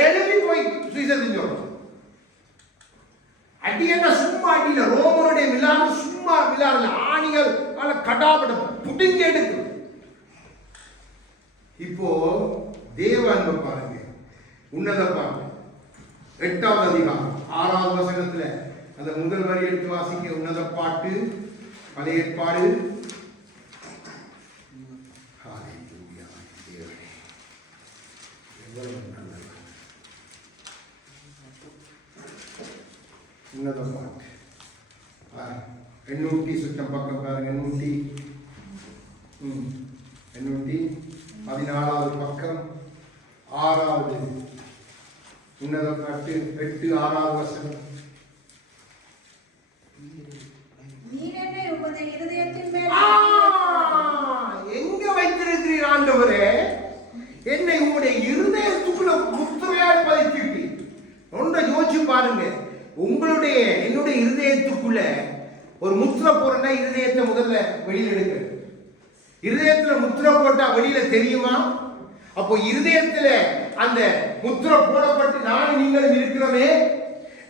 எழுதி போய் சுவிசேஷம் சொல்றோம். அடி என்ன சும்மா அடியில, ரோமருடைய விழாவு சும்மா விழாவில் ஆணிகள் கடாபட புடிங்க எடுக்கும். இப்போ தேவ அன்பை பாருங்க, உன்னத பாருங்க. 8வது அதிகாரம் 6வது வசனத்துல அந்த முதல் வரி எடுத்து வாசிக்க. உன்னத பாட்டு, பழைய ஏற்பாடு. உன்னத பாட்டு 800 சுற்றம் பக்கம் பாருங்க. 814வது பக்கம் 6வது உன்னத பாட்டு 8 6வது வசனம். எங்க வைத்திருக்கிறீர் ஆண்டவரே? என்னை உங்களுடைய இருதயத்துக்குள்ள முத்திரையாய் பதிச்சிட்டு. ஒன்றை யோசிச்சு பாருங்க. உங்களுடைய என்னுடைய இருதயத்துக்குள்ள ஒரு முத்திரை போறேன்னா இருதயத்தை முதல்ல வெளியில எடுக்க. இருதயத்துல முத்திரை போட்டா வெளியில தெரியுமா? அப்போ இருதயத்துல அந்த முத்திரை போடப்பட்டு நானும் நீங்களும் இருக்கிறோமே,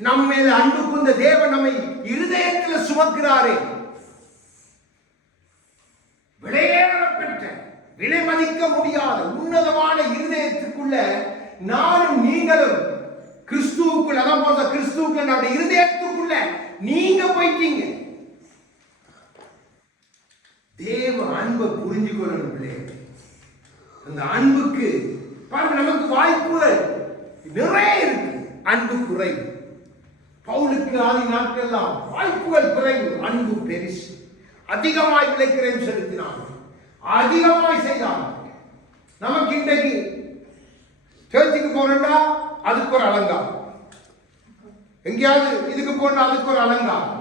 நம்ம மேல அன்பு கொண்ட தேவன் நம்மை இருதயத்துல சுமக்கிறாரே. விலையேறப்பெற்ற, விலை மதிக்க முடியாத உன்னதமான இருதயத்துக்குள்ள நானும் நீங்களும் கிறிஸ்துவுக்குள்ள, அதான் போத கிறிஸ்துவுக்குள்ள, நம்முடைய இருதயத்துக்குள்ள நீங்க போயிட்டீங்க. தேவ அன்பை புரிஞ்சு கொள்ளணும் பிள்ளைகள். அந்த அன்புக்கு பாருங்க, நமக்கு வாய்ப்புகள் நிறைய இருக்கு, அன்பு குறைவு. பவுலுக்கு ஆதி நாட்கள்லாம் வாய்ப்புகள் குறைவு, அன்பு பெருசு. அதிகமாய் விலைக்கிரயம் செலுத்தினாங்க, அதிகமாய் செய்தாங்க. நமக்கு இன்றைக்கு சர்ச்சுக்கு போறா அதுக்கு ஒரு அலங்காரம், எங்கேயாவது இதுக்கு போனா அதுக்கு ஒரு அலங்காரம்,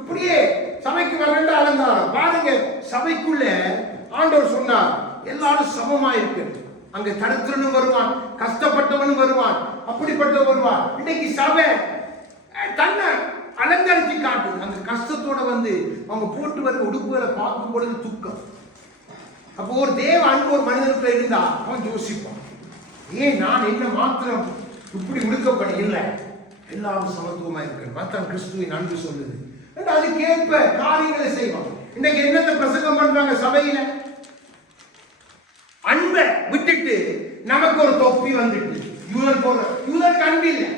இப்படியே சபைக்கு வரேன்டா அலங்காரம். பாருங்க, சபைக்குள்ள ஆண்டவர் சொன்னார் எல்லாரும் சமமா இருக்கு. அங்க தரித்திரனும் வருவான், கஷ்டப்பட்டவனும் வருவான், அப்படிப்பட்டவன் வருவான். இன்னைக்கு சபை தன்னை அலங்கரிச்சு காட்டு. அந்த கஷ்டத்தோட வந்து அவங்க போட்டு வர உடுப்புகளை பார்க்கும் பொழுது துக்கம். அப்போ ஒரு தேவ அன்பு ஒரு மனிதனுக்குள்ள இருந்தா அவன் யோசிப்பான், ஏன் நான் என்ன மாத்திரம் இப்படி உடுக்கப்பட இல்லை, எல்லாரும் சமத்துவமா இருக்கு. மாத்திரம் கிறிஸ்துவின் அன்பு சொல்லுது. அதுக்கேற்ப காரியங்களை செய்வான். இன்னைக்கு என்னத்தை பிரசங்கம் பண்றாங்க சபையில? அன்பை விட்டுட்டு நமக்கு ஒரு தொப்பி வந்துட்டு யூதன் போற, யூதனுக்கு அன்பு இல்லை.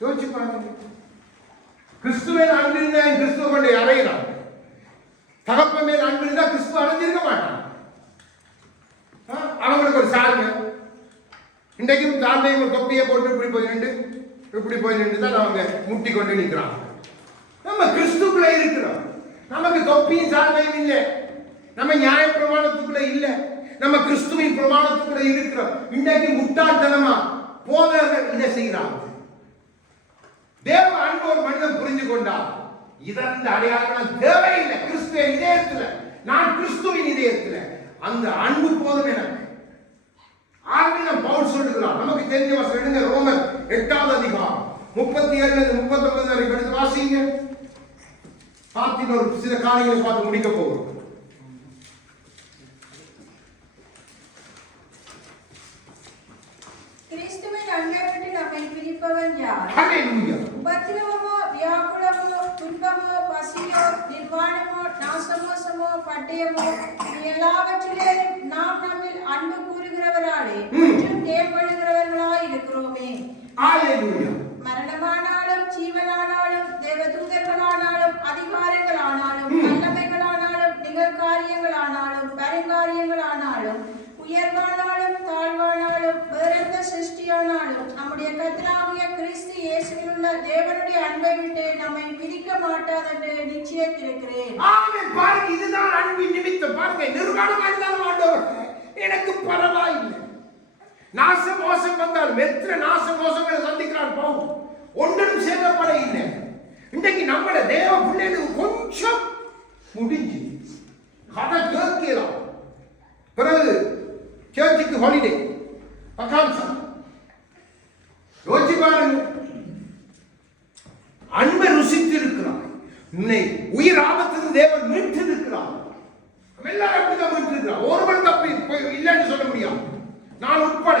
யோசிச்சு பாருங்க, கிறிஸ்துவே அன்பு இருந்தா கிறிஸ்துவ கொண்டு அறையிறான். தகப்ப மேல் அன்பு இருந்தா கிறிஸ்துவ அடைஞ்சிருக்க மாட்டான். அவங்களுக்கு ஒரு சால்வை, இன்றைக்கும் சால்வையும் ஒரு தொப்பியை போட்டு இப்படி போய் நின்று தான் அவங்க முட்டி கொண்டு நிற்கிறாங்க. நம்ம கிறிஸ்துக்குள்ள இருக்கிறோம், நமக்கு தொப்பியும் சால்வையும் இல்லை, நம்ம நியாய பிரமாணத்துக்குள்ள இல்லை, நம்ம கிறிஸ்துவின் பிரமாணத்துக்குள்ள இருக்கிறோம். இன்றைக்கு முட்டாள்தனமா போதகர்கள் இதை செய்கிறாங்க. தேவ அன்பு ஒரு மனிதன் புரிஞ்சு கொண்டா இதற்கு அடையாளம் தேவையில்லை. கிறிஸ்துவின் இதயத்துல, நான் கிறிஸ்துவின் இதயத்துல, அந்த அன்பு போதும் எனக்கு. ஆர்வம் பவுல் சொல்லுகிறார். நமக்கு தெரிஞ்ச வசனம் எடுங்க, ரோமர் 8வது அதிகாரம் 37 39 வரை எடுத்து வாசிங்க. பார்த்து ஒரு சில காரியங்களை பார்த்து முடிக்க போகிறோம். அன்பை விட்டு நம்மை பிரிப்பவன் யார்? ஹல்லேலூயா. உபத்திரவமோ, வியாகுலமோ, துன்பமோ, பசியோ, நிர்வாணமோ, நாசமோசமோ, பட்டயமோ, எல்லாவற்றிலேயும் நாம் நம்மில் அன்பு கூறுகிறவராலே மற்றும் தேவப்படுகிறவர்களாய் இருக்கிறோமே. ஹல்லேலூயா. மரணமானாலும் ஜீவனானாலும் தேவதூதர்களானாலும் அதிகாரங்களானாலும் வல்லமைகளானாலும் நிகழ்காரியங்களானாலும் வருங்காரியங்களானாலும் உயர்வானாலும் தாழ்வானாலும் வேறெந்த சிருஷ்டியானாலும் நம்முடைய கர்த்தராகிய கிறிஸ்து இயேசுவில் உள்ள தேவனுடைய அன்பை விட்டு நம்மை பிரிக்க மாட்டாதென்று நிச்சயித்திருக்கிறேன். ஆமென். பாருங்க, இதுதான் அன்பின் நிமித்தம். பாருங்க, நிர்வாணமா இருந்தாலும் ஆண்டவர் எனக்கு பரவாயில்லை. நாச மோசம் வந்தாலும் எத்தனை நாச மோசங்களை சந்திக்கிறார் பவுல், ஒன்றும் சேதப்பட இல்லை. இன்றைக்கு நம்மள தேவ பிள்ளைகளுக்கு கொஞ்சம் முடிஞ்சு கதை கேட்கலாம். பிறகு சர்ச்சுக்கு ஹாலிடே பகாம்சா யோசிச்சு பாருங்க. அன்பை ருசித்து இருக்கிறார். உன்னை உயிர் ஆபத்திலிருந்து தேவன் மீட்டு இருக்கிறார். எல்லாரும் அப்படிதான் மீட்டு இருக்கிறார். ஒருவன் தப்பி இல்லைன்னு சொல்ல முடியாது, நான் உட்பட.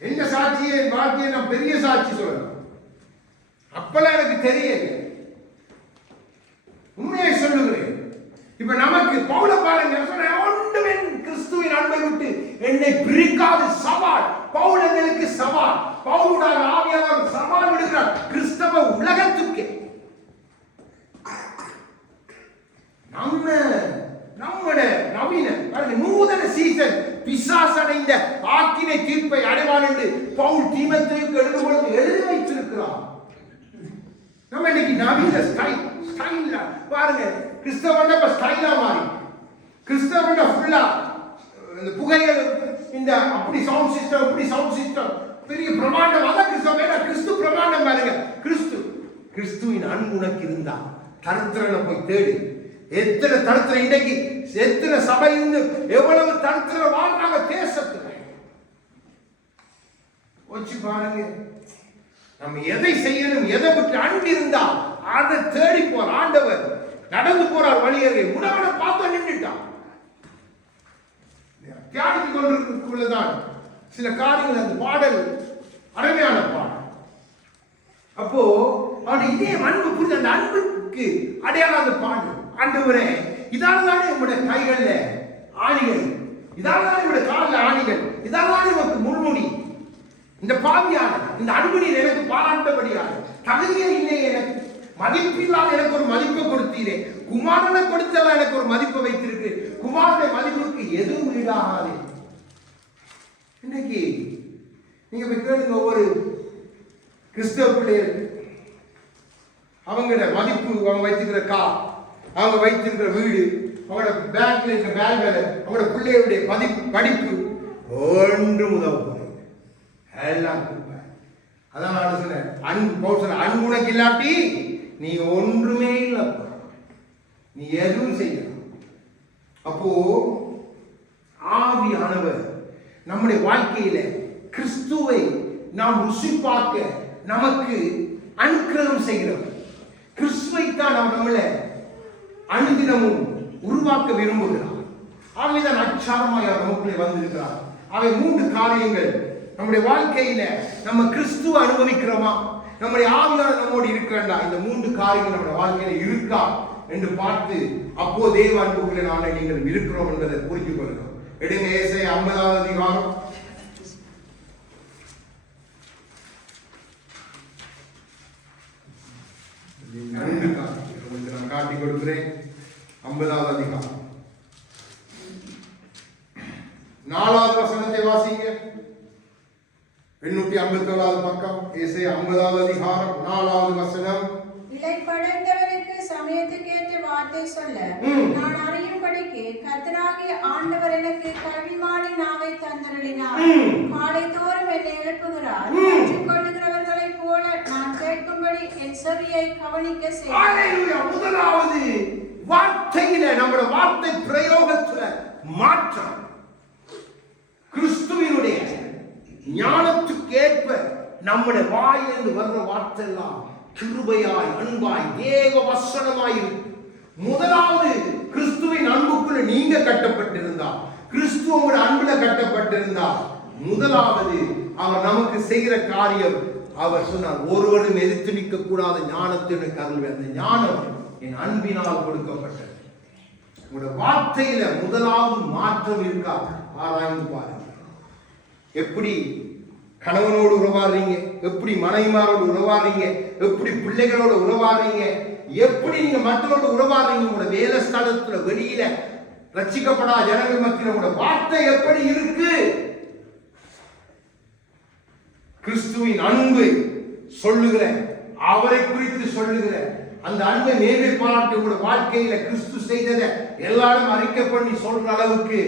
எந்த சாட்சியை என் வாழ்க்கையை நான் பெரிய சாட்சி சொல்லலாம். அப்பெல்லாம் எனக்கு தெரியல, உண்மையை சொல்லுகிறேன். இப்ப நமக்கு பவுல பாருங்க, ஒன்றுமே கிறிஸ்துவின் அன்பை விட்டு என்னை பிரிக்காது சவால். பவுல் எங்களுக்கு சவால். பவுலுடைய ஆவியானவர் சவால் விடுகிறார் கிறிஸ்தவ உலகத்துக்கு. நம்முடைய நவீன நூதன சீசன் பிசாசு அடைந்த ஆக்கினை தீர்ப்பை அடைவான் என்று பவுல் தீமோத்தேயுவுக்கு எழுதும்போது எழுதி வைத்திருக்கிறார். நம்ம இன்னைக்கு நவீன ஸ்டைல் பாருங்க, கிறிஸ்தவன் இப்ப ஸ்டைலா மாறி, கிறிஸ்தவன் ஃபுல்லா இந்த புகைகள், இந்த அப்படி சவுண்ட் சிஸ்டம், இப்படி சவுண்ட் சிஸ்டம், பெரிய பிரமாண்டம். அதான் கிறிஸ்தவன். கிறிஸ்து பிரமாண்டம் பாருங்க. கிறிஸ்துவின் அன்பு உனக்கு இருந்தா தருத்திரனை போய் தேடு. எத்தனை தருத்திரம் இன்றைக்கு, எத்தனை சபை இருந்து எவ்வளவு தருத்திரம் வாழ்றாங்க தேசத்துல. வச்சு பாருங்க, நம்ம எதை செய்யணும், எதை பற்றி அன்பு இருந்தா அதை தேடி போற ஆண்டவர். நடந்து போறார் வழியருகே, உணவனை பார்த்து நின்றுட்டான். தியானித்துக் கொண்டிருக்குள்ளதான் சில காரியங்கள். அந்த பாடல் அருமையான பாடல். அப்போ அவனுடைய இதே அன்பு புரிஞ்ச அந்த அன்புக்கு அடையாளம் அந்த பாடல். ஆண்டவரே, இதால தானே உங்களுடைய கைகள்ல ஆணிகள், இதால தானே உங்களுடைய காலில் ஆணிகள், இதால தானே உனக்கு முள்முடி. இந்த பாவியான இந்த அன்பு நீர் எனக்கு பாராட்டபடியாக தகுதியே இல்லை, எனக்கு மதிப்பில்லாத எனக்கு ஒரு மதிப்பை கொடுத்தீரே. குமாரனை கொடுத்தெல்லாம் எனக்கு ஒரு மதிப்பை வைத்திருக்கு. குமாரனுடைய மதிப்புக்கு எதுவும் ஈடாகாது. இன்னைக்கு நீங்க போய் கேளுங்க, ஒவ்வொரு கிறிஸ்தவ பிள்ளைகள் அவங்களோட மதிப்பு, அவங்க வைத்திருக்கிற கார், அவங்க வைத்திருக்கிற வீடு, அவங்களோட பேங்க்ல இருக்கிற பேங்க்ல அவங்களோட பிள்ளைகளுடைய படிப்பு ஒன்றும் உதவும் எல்லாம். அதான் நான் சொன்னேன், அன்பு உனக்கு இல்லாட்டி நீ ஒன்றுமே இல்லை, நீ எதுவும் செய்யலாம். அப்போ ஆவியானவர் நம்முடைய வாழ்க்கையில கிறிஸ்துவை நாம் ருசி பார்க்க நமக்கு அனுக்கிரகம் செய்கிறவர். கிறிஸ்துவை தான் நாம் நம்மள அனுதினமும் உருவாக்க விரும்புகிறார். ஆகவேதான் அச்சாரமாய் அவர் நமக்குள்ளே வந்திருக்கிறார். அவை 3 காரியங்கள் நம்முடைய வாழ்க்கையில நம்ம கிறிஸ்துவ அனுபவிக்கிறோமா, நம்முடைய ஆவியானவர் நம்மோடு இருக்கிறாண்டா, இந்த 3 காரியங்கள் நம்முடைய வாழ்க்கையில இருக்கா என்று பார்த்து அப்போ தேவ அன்புக்குள்ளே நாளை நீங்கள் இருக்கிறோம் என்பதை புரிந்து கொள்கிறோம். எடுங்க ஏசாயா 50வது அதிகாரம். நான் காட்டி கொடுக்கிறேன். 50வது அதிகாரம் 4வது வசனத்தை வாசிங்க. 857வது பக்கம். ஏசாயா 50வது அதிகாரம் 4வது வசனம். இளைப்படைந்தவருக்கு சமயத்துக்கேற்ற வார்த்தை சொல்ல நான் அறியும்படிக்கு கர்த்தராகிய ஆண்டவர் எனக்கு கல்விமானி நாவை தந்தருளினார். காலைதோறும் என்னை எழுப்புகிறார். கற்றுக்கொள்ளுகிறவர்களைப் போல நான் கேட்கும்படி என் செவியை கவனிக்க செய்கிறார். முதலாவது வார்த்தையில, நம்முடைய வார்த்தை பிரயோகத்துல மாற்றம். கிறிஸ்துவினுடைய ஞானத்துக்கு ஏற்ப நம்முடைய வாயிலிருந்து வர்ற வார்த்தை எல்லாம் கிருபையாய், அன்பாய், தேவ வசனமாய் இருக்கும். முதலாவது கிறிஸ்துவின் அன்புக்குள்ள நீங்க கட்டப்பட்டிருந்தா, கிறிஸ்துவோட அன்புல கட்டப்பட்டிருந்தா முதலாவது அவர் நமக்கு செய்கிற காரியம், அவர் சொன்னார், ஒருவரும் எதிர்த்து நிற்க கூடாத ஞானத்தின் கருள். அந்த ஞானம் என் அன்பினால் கொடுக்கப்பட்டது. உங்களோட வார்த்தையில முதலாவது மாற்றம் இருக்கா ஆராய்ந்து பாருங்க. எப்படி கணவனோடு உறவாடுறீங்க, எப்படி மனைவிமாரோடு உறவாடுறீங்க, எப்படி பிள்ளைகளோடு உறவாடுறீங்க, எப்படி நீங்க மற்றவரோடு உறவாடுறீங்க, உங்களோட வேலை ஸ்தலத்துல வெளியில ரட்சிக்கப்படாத ஜனங்கள் மத்தியில் உங்களோட வார்த்தை எப்படி இருக்கு? கிறிஸ்துவின் அன்பு சொல்லுகிற, அவரை குறித்து சொல்லுகிற அந்த அன்பை மேன்மை பாராட்டி உங்களோட வாழ்க்கையில கிறிஸ்து செய்ததை எல்லாரும் அறிக்கை பண்ணி சொல்ற அளவுக்கு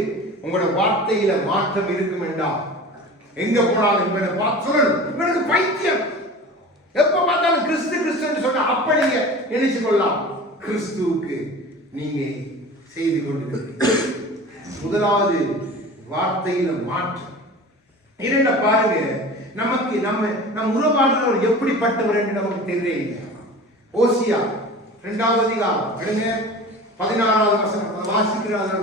உங்களோட வார்த்தையில மாற்றம் இருக்கும் என்றால், எங்க போனாலும் இவனுக்கு பைத்தியம், எப்ப பார்த்தாலும் கிறிஸ்து கிறிஸ்து சொன்ன அப்ப நீங்க நினைச்சு கொள்ளலாம், கிறிஸ்துவுக்கு நீங்க செய்து கொண்டிருக்கிறீங்க. முதலாவது வார்த்தையில மாற்றம். இரண்ட பாருங்க, நமக்கு நம் உறவாடுறவர் எப்படிப்பட்டவர் என்று நமக்கு தெரியல. ஓசியா 2வது அதிகாரம் எடுங்க, 16வது வசனம் வாசிக்கிறார்.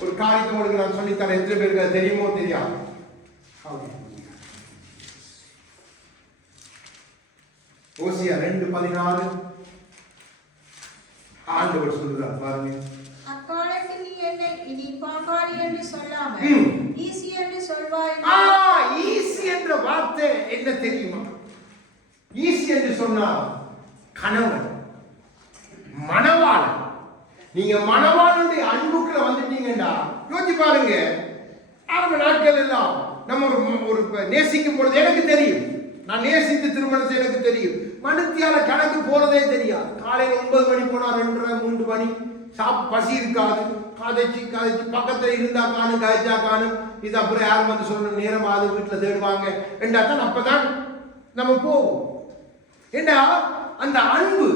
ஒரு காரியத்தை உங்களுக்கு நான் சொல்லித்தரேன், எத்தனை பேருக்கு அது தெரியுமோ தெரியாது. ஓசியா 2:16 ஆண்டவர் சொல்லுகிறார் பாருங்க. அக்காலத்தில் நீ என்னை இனி பாகாளி என்று சொல்லாமல் ஈசி என்று சொல்வாய். ஈசி என்ற வார்த்தை என்ன தெரியுமா? ஈசி என்று சொன்னால் கணவன், மணவாளன். நீங்க மணவாளனுடைய அன்புக்குள்ள வந்துட்டீங்கடா, யோசிச்சு பாருங்க. ஆரம்ப நாட்கள் எல்லாம் நம்ம ஒரு நேசிக்கும் பொழுது எனக்கு தெரியும், நான் நேசித்து திருமணத்தை எனக்கு தெரியும், மனுத்தியால கணக்கு போறதே தெரியாது. காலையில் 9 மணி போனா 2:30 3 மணி பசி இருக்காது. காதைச்சு பக்கத்துல இருந்தா காணும், காய்ச்சா காணும். இது அப்புறம் யாரும் வந்து சொல்ற நேரம் அது வீட்டுல தேடுவாங்க என்றாத்தான் அப்பதான் நம்ம போவோம். ஏண்டா அந்த அன்பு,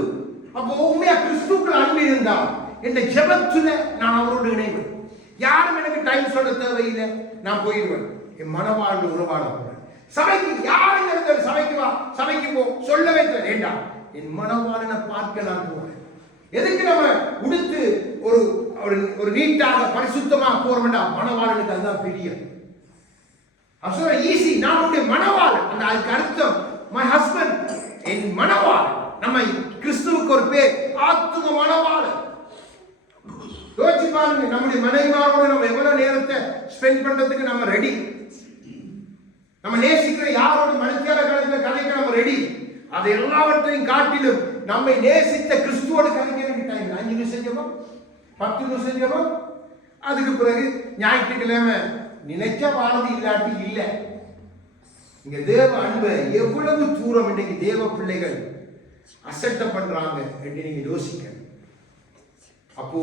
அப்போ உண்மையா கிறிஸ்துக்குள்ள அன்பு இருந்தா என் ஜெபத்துல நான் அவரோடு இணைவேன். யாரும் எனக்கு டைம் சொல்ல தேவையில்லை, நான் போயிடுவேன். என் மனவாழ்வு உறவாட போறேன். சபைக்கு யாரும் இருக்கிற சபைக்கு வா, சபைக்கு போ சொல்லவே தேவை. ஏண்டா என் மனவாளனை பார்க்க நான் போறேன். எதுக்கு நம்ம உடுத்து ஒரு நீட்டாக பரிசுத்தமா போற வேண்டாம், மனவாளனுக்கு அதுதான் பிரியம். ஈஸி, நான் உன்னுடைய மனவாளன். அந்த அதுக்கு அர்த்தம் மை ஹஸ்பண்ட், என் மனவாளன். நம்ம கிறிஸ்துவுக்கு ஒரு பேர் ஆத்தும மனவாளன். யோசிச்சு பாருங்க, நம்முடைய மனைவிமாரோட நம்ம எவ்வளவு நேரத்தை ஸ்பெண்ட் பண்றதுக்கு நம்ம ரெடி. நம்ம நேசிக்கிற யாரோட மனுஷியார காலத்துல கதைக்க நம்ம ரெடி. அது எல்லாவற்றையும் காட்டிலும் நம்மை நேசித்த கிறிஸ்துவோடு கதைக்க வேண்டிய டைம் 5 நிமிஷம் ஜெபம், 10 நிமிஷம் ஜெபம். அதுக்கு பிறகு ஞாயிற்றுக்கிழமை நினைச்ச வாரதி இல்லாட்டி இல்லை. இங்க தேவ அன்பை எவ்வளவு தூரம் இன்னைக்கு தேவ பிள்ளைகள் அசட்ட பண்றாங்க என்று நீங்க யோசிக்க. அப்போ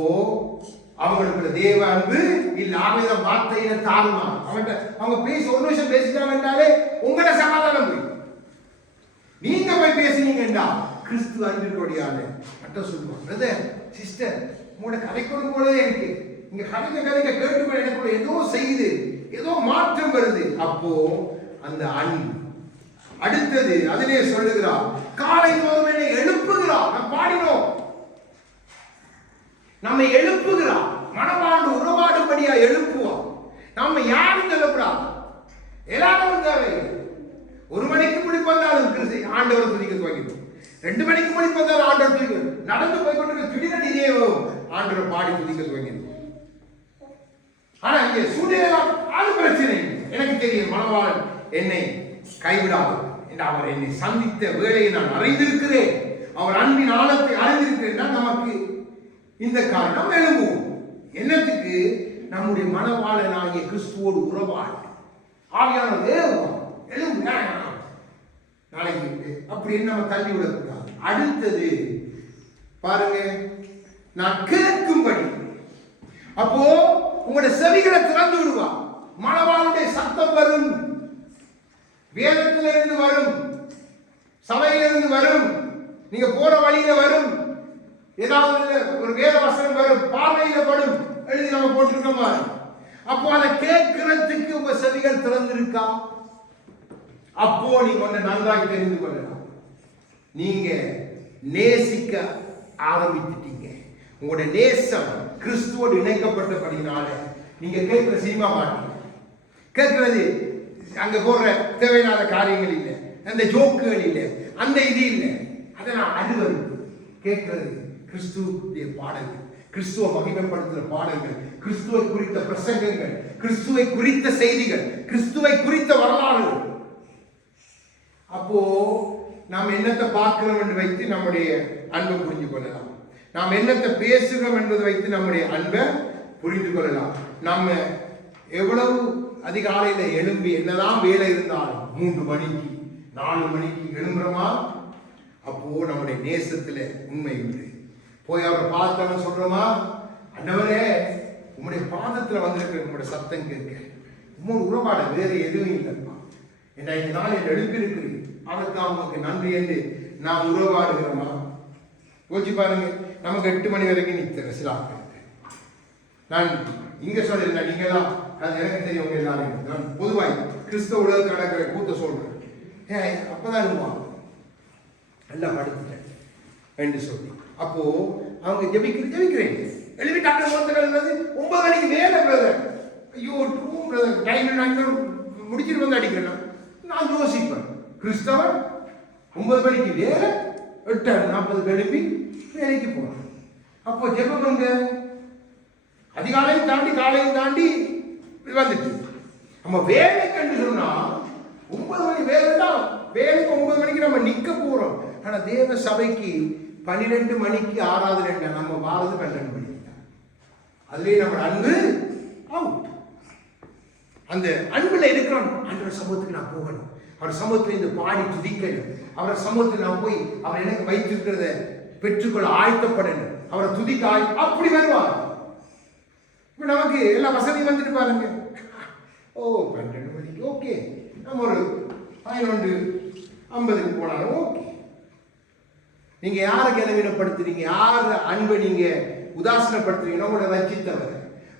அவங்களுக்கு தேவ அன்பு இல்ல, அவங்க வார்த்தையில தாழ்மா. அவங்க பேசி 1 நிமிஷம் பேசிட்டாங்கன்றாலே உங்களோட சமாதானம் போய் நீங்க போய் பேசினீங்கன்றா கிறிஸ்து அன்பிற்கொடியால மட்டும் சொல்லுவாங்க. பிரதர் சிஸ்டர், உங்களோட கதைக்கொண்டு போலே இருக்கு, இங்க கதைக்க கேட்டு எனக்குள்ள ஏதோ செய்யுது, ஏதோ மாற்றம் வருது. அப்போ அந்த அன்பு. அடுத்தது அதிலே சொல்லுகிறார், காலை தோறும் என்னை எழுப்புகிறார். நாம் பாடினோம், நம்மை எழுப்புகிறார். மனவாழ்வு உறவாடும்படியா எழுப்புவார். நம்ம யாரும் சொல்லக்கூடாது, எல்லாரும் தேவை. 1 மணிக்கு முடிப்பு வந்தாலும் ஆண்டவர் துதிக்க துவங்கிடும். 2 மணிக்கு முடிப்பு வந்தாலும் ஆண்டவர் துதிக்க. நடந்து போய் கொண்டு திடீரென இதேவும் ஆண்டவர் பாடி துதிக்க துவங்கிடும். ஆனா இங்க சூழ்நிலை அது பிரச்சனை. எனக்கு தெரியும் மனவாளன் என்னை கைவிடாது என்று அவர் என்னை சந்தித்த வேளையை நான் அறிந்திருக்கிறேன். அவர் அன்பின் ஆழத்தை அறிந்திருக்கிறேன். நமக்கு இந்த காரணம் எழும்புவோம். என்னத்துக்கு? நம்முடைய மனவாளனாகிய கிறிஸ்துவோடு உறவாடு. ஆவியான தேவம் எழும்பு நாளைக்கு அப்படின்னு நம்ம தள்ளி விடக்கூடாது. அடுத்தது பாருங்க, நான் கேட்கும்படி. அப்போ உங்களுடைய செவிகளை திறந்து விடுவா. மனவாளுடைய சத்தம் வரும், வேதத்திலிருந்து வரும், சபையிலிருந்து வரும், நீங்க போற வழியில வரும், ஏதாவது ஒரு வேத வசனம் வரும், பார்வையில படும், எழுதி நம்ம போட்டிருக்கோமா? அப்போ அதை கேட்கிறதுக்கு உங்க செவிகள் திறந்திருக்கா? அப்போ நீங்க ஒன்றை நன்றாக தெரிந்து கொள்ளலாம், நீங்க நேசிக்க ஆரம்பித்துட்டீங்க. உங்களுடைய நேசம் கிறிஸ்துவோடு இணைக்கப்பட்டபடினால நீங்க கேட்கிற சினிமா பாட்டு, கேட்கிறது அங்க போடுற தேவையில்லாத காரியங்கள் இல்லை, அந்த ஜோக்குகள் இல்லை, அந்த இது இல்லை. அதை நான் அழுவது கேட்கிறது கிறிஸ்துவுடைய பாடல்கள், கிறிஸ்துவ மகிமைப்படுத்துகிற பாடல்கள், கிறிஸ்துவை குறித்த பிரசங்கங்கள், கிறிஸ்துவை குறித்த செய்திகள், கிறிஸ்துவை குறித்த வரலாறு. அப்போ நாம் என்னத்தை பார்க்கிறோம் என்று வைத்து நம்முடைய அன்பை புரிந்து கொள்ளலாம். நாம் என்னத்தை பேசுகிறோம் என்பதை வைத்து நம்முடைய அன்பை புரிந்து கொள்ளலாம். நம்ம எவ்வளவு அதிகாலையில் எழும்பி என்னதான் வேலை இருந்தாலும் 3 மணிக்கு 4 மணிக்கு எழும்புறோமா, அப்போ நம்முடைய நேசத்துல உண்மை உண்டு. போய் அவரை பார்த்தவன் சொல்றோமா, அண்ணவரே உங்களுடைய பாதத்துல வந்திருக்கிற உங்களுடைய சத்தம் கேட்க உங்களோட உறவாட வேற எதுவும் இல்லைப்பா, இன்றைக்கு நாள் என் எழுப்பியிருக்கிறீங்க, அதற்கு அவங்களுக்கு நன்றி என்று நான் உறவாடுகிறோமா? யோசிச்சு பாருங்க. நமக்கு 8 மணி வரைக்கும் நிற்கிற சில ஆட்கள். நான் இங்க சொல்லிருந்தேன், நீங்களாம் அது எனக்கு தெரியும், உங்க எல்லாரும் நான் பொதுவாக கிறிஸ்தவ உலகத்தில் நடக்கிற கூத்த சொல்றேன். அப்பதான் நல்லா படுத்துட்டேன் என்று சொல்லி அப்போ அவங்க ஜெபிக்கிறேன் எழுதிட்டாங்க. 9 மணிக்கு மேல பிரதர், ஐயோ ட்ரூ பிரதர், டைம் முடிச்சிட்டு வந்து அடிக்கிறேன். நான் யோசிப்பேன், கிறிஸ்தவன் 9 மணிக்கு வேலை 8:40 எழுப்பி வேலைக்கு போறேன். அப்போ ஜெபங்க அதிகாலையும் தாண்டி காலையும் தாண்டி வந்துட்டு நம்ம வேலை கண்டு சொன்னா 9 மணி வேலை தான். வேலைக்கு 9 மணிக்கு நம்ம நிக்க போறோம். ஆனா தேவ சபைக்கு 12 மணிக்கு ஆராதனை, நம்ம வாரது 12 மணிக்கு. அதுலயே நம்ம அன்பு அவுட். அந்த அன்புல இருக்கிறோம். ஆண்டவர் சமூகத்துக்கு நான் போகணும், அவர் சமூகத்தில் இந்த பாடி துதிக்கணும், அவரை சமூகத்தில் நான் போய் அவர் எனக்கு வைத்திருக்கிறத பெற்றுக்கொள்ள ஆயத்தப்படணும், அவரை துதிக்க அப்படி வருவார். இப்ப நமக்கு எல்லா வசதியும் வந்துட்டு பாருங்க. ஓ 12 மணிக்கு ஓகே, நம்ம ஒரு 11:50 போனாலும் ஓகே. நீங்க யாரை கனவீனப்படுத்துறீங்க, யார அன்பை நீங்க உதாசனப்படுத்துறீங்கன்னா உங்களை ரச்சித்தவர்,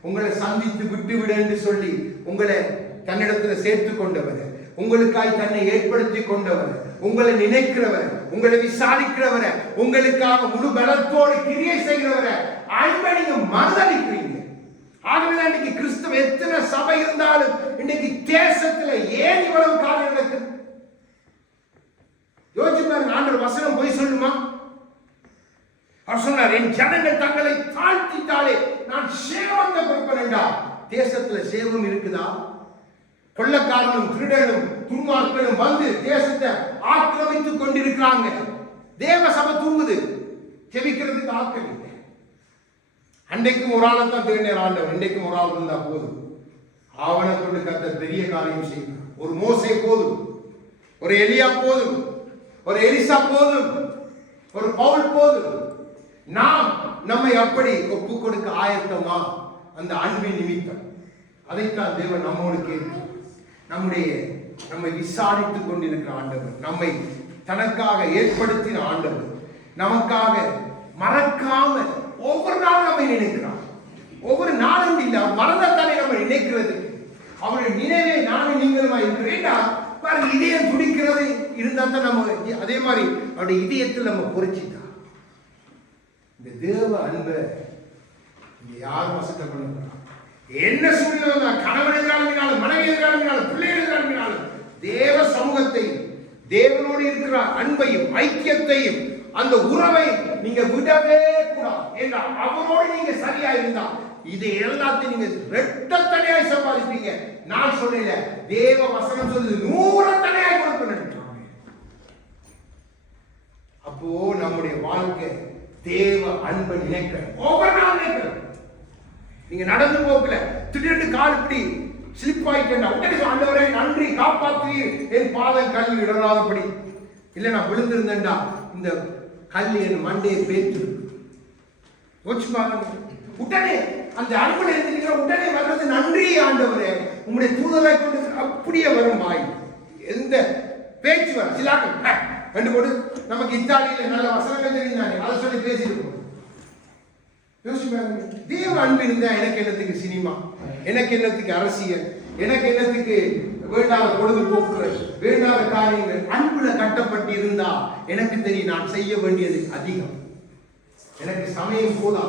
உங்களை சந்தித்து விட்டு விட என்று சொல்லி உங்களை தன்னிடத்துல சேர்த்து கொண்டவர், உங்களுக்காய் தன்னை ஏற்படுத்தி கொண்டவர், உங்களை நினைக்கிறவர், உங்களை விசாரிக்கிறவரை, உங்களுக்காக முழு பலத்தோடு கிரியை செய்கிறவரை அன்பை நீங்க மறுதளிக்கிறீங்க. ஆகவே இன்னைக்கு கிறிஸ்தவ எத்தனை சபை இருந்தாலும் இன்னைக்கு தேசத்துல ஏன் இவ்வளவு காரியம் நடக்குது? யோசிச்சு பாருங்க. ஆண்டவர் வசனம் போய் சொல்லுமா? அவர் சொன்னார், என் ஜனங்கள் தங்களை தாழ்த்திட்டாலே நான் சேவத்தை கொடுப்பேன்டா. தேசத்துல சேவம் இருக்குதா? கொள்ளக்காரனும் திருடனும் துன்மார்களும் வந்து தேசத்தை ஆக்கிரமித்துக் கொண்டிருக்கிறாங்க. தேவ சபை தூங்குது, செவிக்கிறதுக்கு ஆட்கள் இல்லை. அன்றைக்கும் ஒரு ஆளைத்தான் தேடினார் ஆண்டவர், இன்றைக்கும் ஒரு ஆள் இருந்தா போதும். ஆவணை கொண்டு கர்த்தர் பெரிய காரியம் செய்யும். ஒரு மோசே போதும், ஒரு எலியா போதும், ஒரு எலிசா போதும், ஒரு பவுல் போதும். நாம் நம்மை அப்படி ஒப்பு கொடுக்க ஆயத்தமா? அந்த அன்பின் நிமித்தம் அதைத்தான் தேவன் நம்மோடு கேட்கிறார். நம்மை விசாரித்துக் கொண்டிருக்கிற ஆண்டவர், நம்மை தனக்காக ஏற்படுத்தின ஆண்டவர், நமக்காக மறக்காம ஒவ்வொரு நாளும் நம்மை நினைக்கிறார். ஒவ்வொரு நாளும் இல்ல, மறந்தாத்தானே நம்ம நினைக்கிறது. அவருடைய நினைவே நானும் நீங்களுமா இருக்கிறேன்டா பாருங்க. இதயம் துடிக்கிறது இருந்தா தான் நம்ம அதே மாதிரி அவருடைய இதயத்தில் நம்ம பொறிச்சிட்டா. இந்த தேவ அன்பை யாரும் வசத்தை பண்ண என்ன சூழ்நிலை, கணவன் எதிராலும் மனைவி எதிராலும் பிள்ளைகள் எதிராலும் தேவ சமூகத்தை, தேவனோடு இருக்கிற அன்பையும் ஐக்கியத்தையும் அந்த உறவை நீங்க விடவே கூடாது. ஏன்னா அவரோடு நீங்க சரியா இருந்தா இது எல்லாத்தையும் நீங்க ரெட்டத்தனையாய் சம்பாதிப்பீங்க. நான் சொல்லல, தேவ வசனம் சொல்லுது 100 தனையாய் கொடுப்பேன். அப்போ நம்முடைய வாழ்க்கை தேவ அன்பை நினைக்க ஒவ்வொரு நாள் நினைக்கிறேன். நீங்க நடந்து போகல திடீர்னு கால் இப்படி ஸ்லிப் ஆயிட்டேன், உடனே ஆண்டவரே நன்றி, காப்பாற்றி என் பாதம் கல் இடராதபடி. இல்ல நான் விழுந்திருந்தேன்டா, இந்த கல் என் மண்டையை பேத்து யோசிச்சு பாருங்க. உடனே அந்த அன்புல இருக்கிற உடனே வர்றது நன்றி ஆண்டவரே, உங்களுடைய தூதரை கொண்டு அப்படியே வரும் வாய். எந்த பேச்சு வர சிலாக்கள் கண்டு போட்டு நமக்கு இத்தாலியில நல்ல வசனங்கள் தெரிஞ்சாங்க, அதை சொல்லி பேசிட்டு யோசிப்பாங்க. தேவ அன்பு இருந்தா எனக்கு என்னத்துக்கு சினிமா, எனக்கு என்னத்துக்கு அரசியல், எனக்கு என்னத்துக்கு வேண்டாத பொழுதுபோக்குகள், வேண்டாத காரியங்கள். அன்புல கட்டப்பட்டு இருந்தா எனக்கு தெரியும் நான் செய்ய வேண்டியது அதிகம், எனக்கு சமயம் போதா.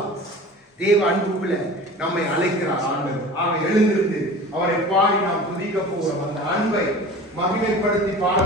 தேவ அன்புக்குள்ள நம்மை அழைக்கிறார் ஆண்டவர். ஆக எழுந்திருந்து அவரை பாடி நாம் துதிக்க போகிறோம். அந்த அன்பை மகிமைப்படுத்தி பாட